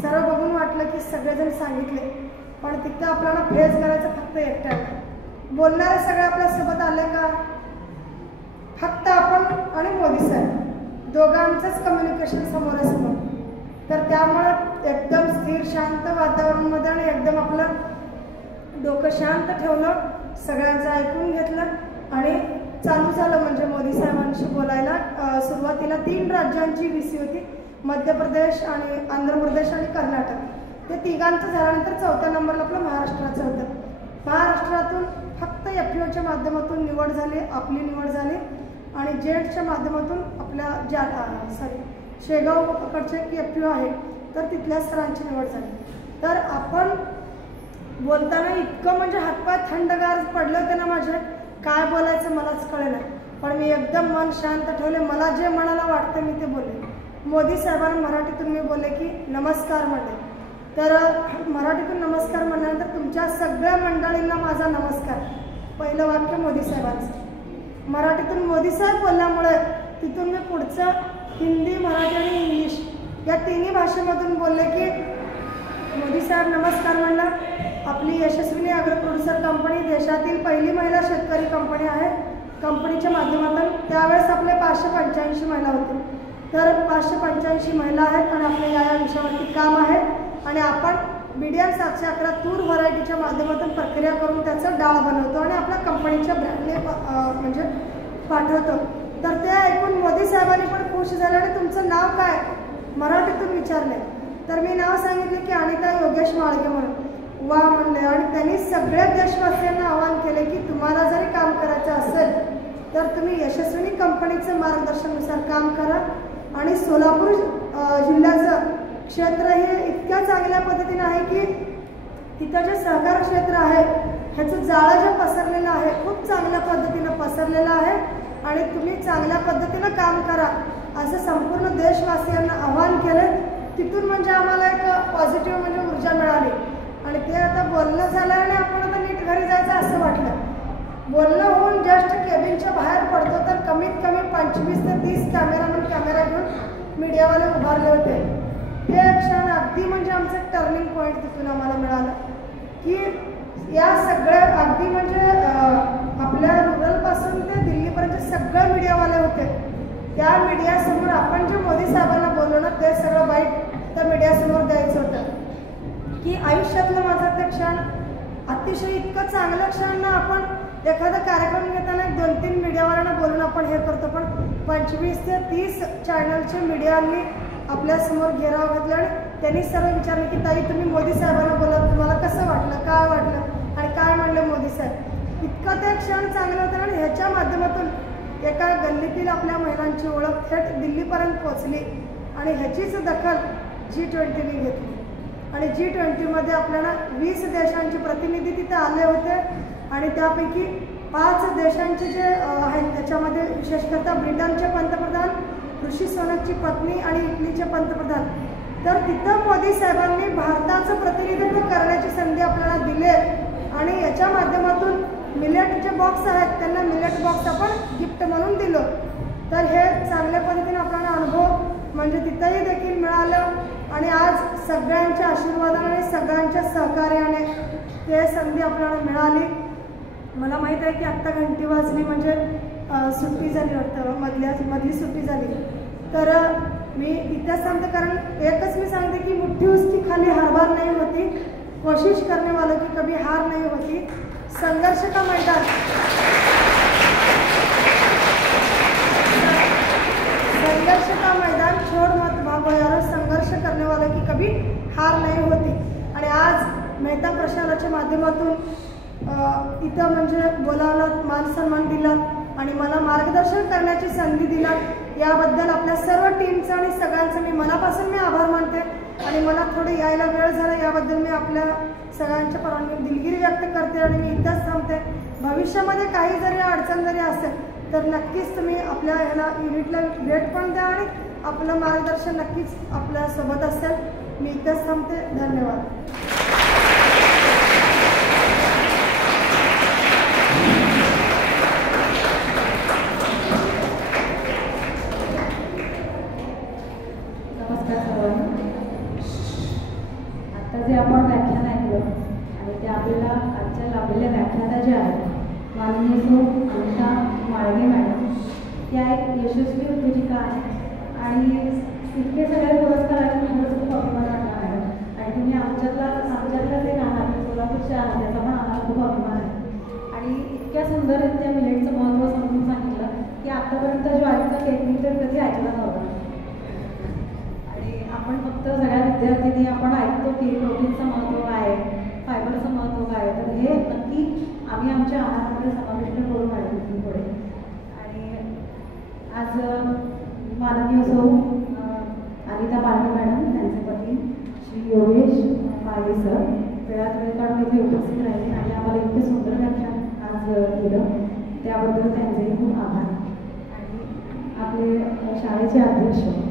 सर्व बघून वाटलं की सगळेजण सांगितले, पण तिथं आपल्याला फेस करायचं फक्त एकट्याला. बोलणारे सगळे आपल्यासोबत आले का? फक्त आपण आणि मोदी साहेब दोघांचंच कम्युनिकेशन समोरासमोर. तर त्यामुळं एकदम स्थिर शांत वातावरणामध्ये आणि एकदम आपलं डोकं शांत ठेवलं, सगळ्यांचं ऐकून घेतलं आणि चालू झालं म्हणजे मोदी साहेबांशी बोलायला. सुरुवातीला 3 राज्यांची VC होती, मध्य प्रदेश आणि आंध्र प्रदेश आणि कर्नाटक. ते तिघांचं झाल्यानंतर 4थ्या नंबरला आपलं महाराष्ट्राचं होतं. महाराष्ट्रातून फक्त FPOच्या माध्यमातून निवड झाली, आपली निवड झाली आणि जेटच्या माध्यमातून आपल्या शेगावकडचे FPO आहे तर तिथल्या सरांची निवड झाली. तर आपण बोलताना इतकं म्हणजे हातपाय थंडगार पडले होते ना माझे, काय बोलायचं मलाच कळेना, पण मी एकदम मन शांत ठेवले. मला जे मनाला वाटतं मी ते बोलले. मोदी साहेबांना मराठीतून मी बोलले की नमस्कार म्हणले. तर मराठीतून नमस्कार म्हणल्यानंतर तुमच्या सगळ्या मंडळींना माझा नमस्कार. पहिलं वाक्य मोदी साहेबांचं. मराठीतून मोदी साहेब बोलल्यामुळे तिथून मी पुढचं हिंदी, मराठी आणि इंग्लिश या तिन्ही भाषेमधून बोलले की मोदी साहेब नमस्कार म्हणलं. आपली यशस्विनी ॲग्रो प्रोड्युसर कंपनी देशातील पहिली महिला शेतकरी कंपनी आहे. कंपनीच्या माध्यमातून त्यावेळेस आपले 585 महिला होते. तर 585 महिला आहेत आणि आपल्या या विषयावरती काम आहे आणि आपण BDN 711 तूर व्हरायटीच्या माध्यमातून प्रक्रिया करून त्याचं डाळ बनवतो आणि आपल्या कंपनीच्या ब्रँडने म्हणजे पाठवतो. तर ते ऐकून मोदी साहेबांनी पण खुश झाले आणि तुमचं नाव काय मराठीतून विचारले. तर मी नाव सांगितले की अनिता योगेश माळगे म्हणून. वा म्हणले. आणि त्यांनी सगळ्या देशवासियांना आवाहन केले की तुम्हाला जरी काम करायचं असेल तर तुम्ही यशस्विनी कंपनीचं मार्गदर्शनानुसार काम करा. आणि सोलापूर जिल्ह्याचं क्षेत्र हे इतक्या चांगल्या पद्धतीने आहे की तिथं जे सहकार क्षेत्र आहे ह्याचं जाळं जे पसरलेलं आहे खूप चांगल्या पद्धतीनं पसरलेलं आहे आणि तुम्ही चांगल्या पद्धतीनं काम करा असं संपूर्ण देशवासियांना आवाहन केलं. तिथून म्हणजे आम्हाला एक पॉझिटिव्ह म्हणजे ऊर्जा मिळाली आणि ते आता बोलणं झालं आणि आपण आता नीट घरी जायचं असं वाटलं. बोलणं होऊन जस्ट केबिनच्या बाहेर पडतो तर कमीत कमी 25 ते 30 कॅमेरा घेऊन मीडियावाले उभारले होते. हे क्षण अगदी म्हणजे आमचं टर्निंग पॉईंट तिथून आम्हाला मिळालं की या सगळ्या अगदी म्हणजे आपल्या रुरलपासून ते दिल्लीपर्यंत सगळे मीडियावाले होते. त्या मीडियासमोर आपण जे मोदी साहेबांना बोललो ना ते सगळं वाईट त्या मीडियासमोर द्यायचं होतं की आयुष्यातलं माझा ते क्षण अतिशय इतकं चांगलं क्षण ना. आपण एखादा कार्यक्रम घेताना 2-3 मीडियावाल्यांना बोलून आपण हे करतो पण 25 ते 30 चॅनलचे मीडियांनी आपल्यासमोर घेराव घातला आणि त्यांनी सर्व विचारलं की ताई तुम्ही मोदी साहेबांना बोलत तुम्हाला कसं वाटलं काय वाटलं आणि काय म्हणलं मोदी साहेब. इतकं ते क्षण चांगलं होतं आणि ह्याच्या माध्यमातून एका गल्लीतील आपल्या महिलांची ओळख थेट दिल्लीपर्यंत पोहोचली आणि ह्याचीच दखल G20ने घेतली आणि G20मध्ये आपल्याला 20 देशांचे प्रतिनिधी तिथे आले होते आणि त्यापैकी 5 देशांचे जे आहेत त्याच्यामध्ये विशेषतः ब्रिटनचे पंतप्रधान, ऋषी सुनकची पत्नी आणि इटलीचे पंतप्रधान. तर तिथं मोदी साहेबांनी भारताचं प्रतिनिधित्व करण्याची संधी आपल्याला दिली आणि याच्या माध्यमातून मिलेटचे बॉक्स आहेत त्यांना मिलेट बॉक्स आपण गिफ्ट म्हणून दिलो. तर हे चांगल्या पद्धतीने आपल्याला अनुभव म्हणजे तिथंही देखील मिळालं आणि आज सगळ्यांच्या आशीर्वादाने सगळ्यांच्या सहकार्याने ते संधी आपल्याला मिळाली. मला माहीत आहे की आत्ता घंटी वाजली म्हणजे सुट्टी झाली वाटतं मधली सुट्टी झाली. तर मी इथेच सांगते कारण एकच मी सांगते की मुठ्ठी उसकी खाली हार बार नाही होती, कोशिश करने वालों की कभी हार नहीं होती. संघर्ष का मैदान छोड़ मत भागो यारो, संघर्ष करने वालों की कभी हार नहीं होती. आणि आज मेहता प्रशालाच्या माध्यमातून इथं म्हणजे बोलावलं, मान सन्मान दिला आणि मला मार्गदर्शन करण्याची संधी दिला. याबद्दल आपल्या सर्व टीमचं आणि सगळ्यांचं मी मनापासून मी आभार मानते आणि मला थोडं यायला वेळ झाला याबद्दल मी आपल्या सगळ्यांच्या परवानगी दिलगिरी व्यक्त करते आणि मी इथंच थांबते. भविष्यामध्ये काही जरी अडचण जरी असेल तर नक्कीच तुम्ही आपल्या ह्याला युनिटला भेट पण द्या आणि आपलं मार्गदर्शन नक्कीच आपल्यासोबत असेल. मी इथंच थांबते. धन्यवाद. आता जे आपण व्याख्यान ऐकलं आणि ते आपल्याला आजच्या लाभलेल्या व्याख्याता ज्या आहेत माननीय सौ अनिता माळगे मॅडम त्या एक यशस्वी उद्योजिका आहेत आणि इतके सगळे पुरस्कार आहेत खरंच खूप अभिमान वाटला मॅडम. आणि तुम्ही आमच्यातलाच एक आहात, सोलापूरच्या आहात, त्याचा पण आम्हाला खूप अभिमान आहे. आणि इतक्या सुंदररित्या मिलेटचं महत्त्व समजून सांगितलं की आतापर्यंत ज्वारीचा केक मी तर कधी ऐकला नव्हता. आपण फक्त सगळ्या विद्यार्थ्यांनी आपण ऐकतो की प्रोटीनचं महत्त्व काय आहे, फायबरचं महत्त्व काय आहे, तर हे नक्की आम्ही आमच्या आहारामध्ये समाविष्ट करून काढू इथून पुढे. आणि आज माननीय सौ अनिता माळगे मॅडम त्यांचे पती श्री योगेश माळगे सर वेळात वेळ काढून इथे उपस्थित राहिले आणि आम्हाला इतके सुंदर व्याख्यान आज केलं त्याबद्दल त्यांचेही खूप आभार. आणि आपले शाळेचे अध्यक्ष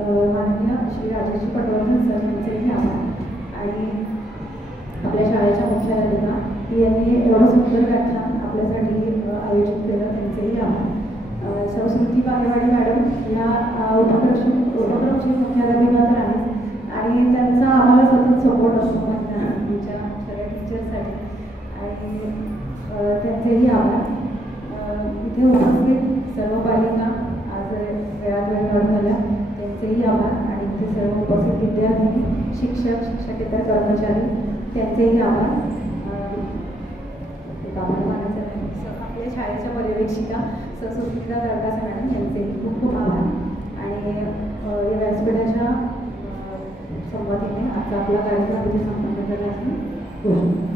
माननीय श्री राजेश पटवर्धन सर यांचेही आभार. आणि आपल्या शाळेच्या मुख्याध्यापिका यांनी एवढं सुंदर व्याख्यान आपल्यासाठी आयोजित केलं त्यांचेही आभार. सरस्वती बागेवाडी मॅडम या उपक्रमची मुख्याध्यापिका तर आहेत आणि त्यांचा आम्हाला सतत सपोर्ट असतो आमच्या सगळ्या टीचर्ससाठी आणि त्यांचेही आभार. इथे उपस्थित सर्व पालिका आज वेळात वेळ काढून आल्या त्यांचेही आभार. आणि इथे सर्व उपस्थित विद्यार्थी, शिक्षक, शिक्षकेतर कर्मचारी त्यांचेही आभार. आभार मानायचं नाही. आपल्या शाळेच्या पर्यवेक्षिका सुस्मिता दळकासे मॅडम यांचेही खूप खूप आभार. आणि या व्यासपीठाच्या संवादाने आजचा आपला कार्यक्रम इथे संपन्न करण्याची घोषणा.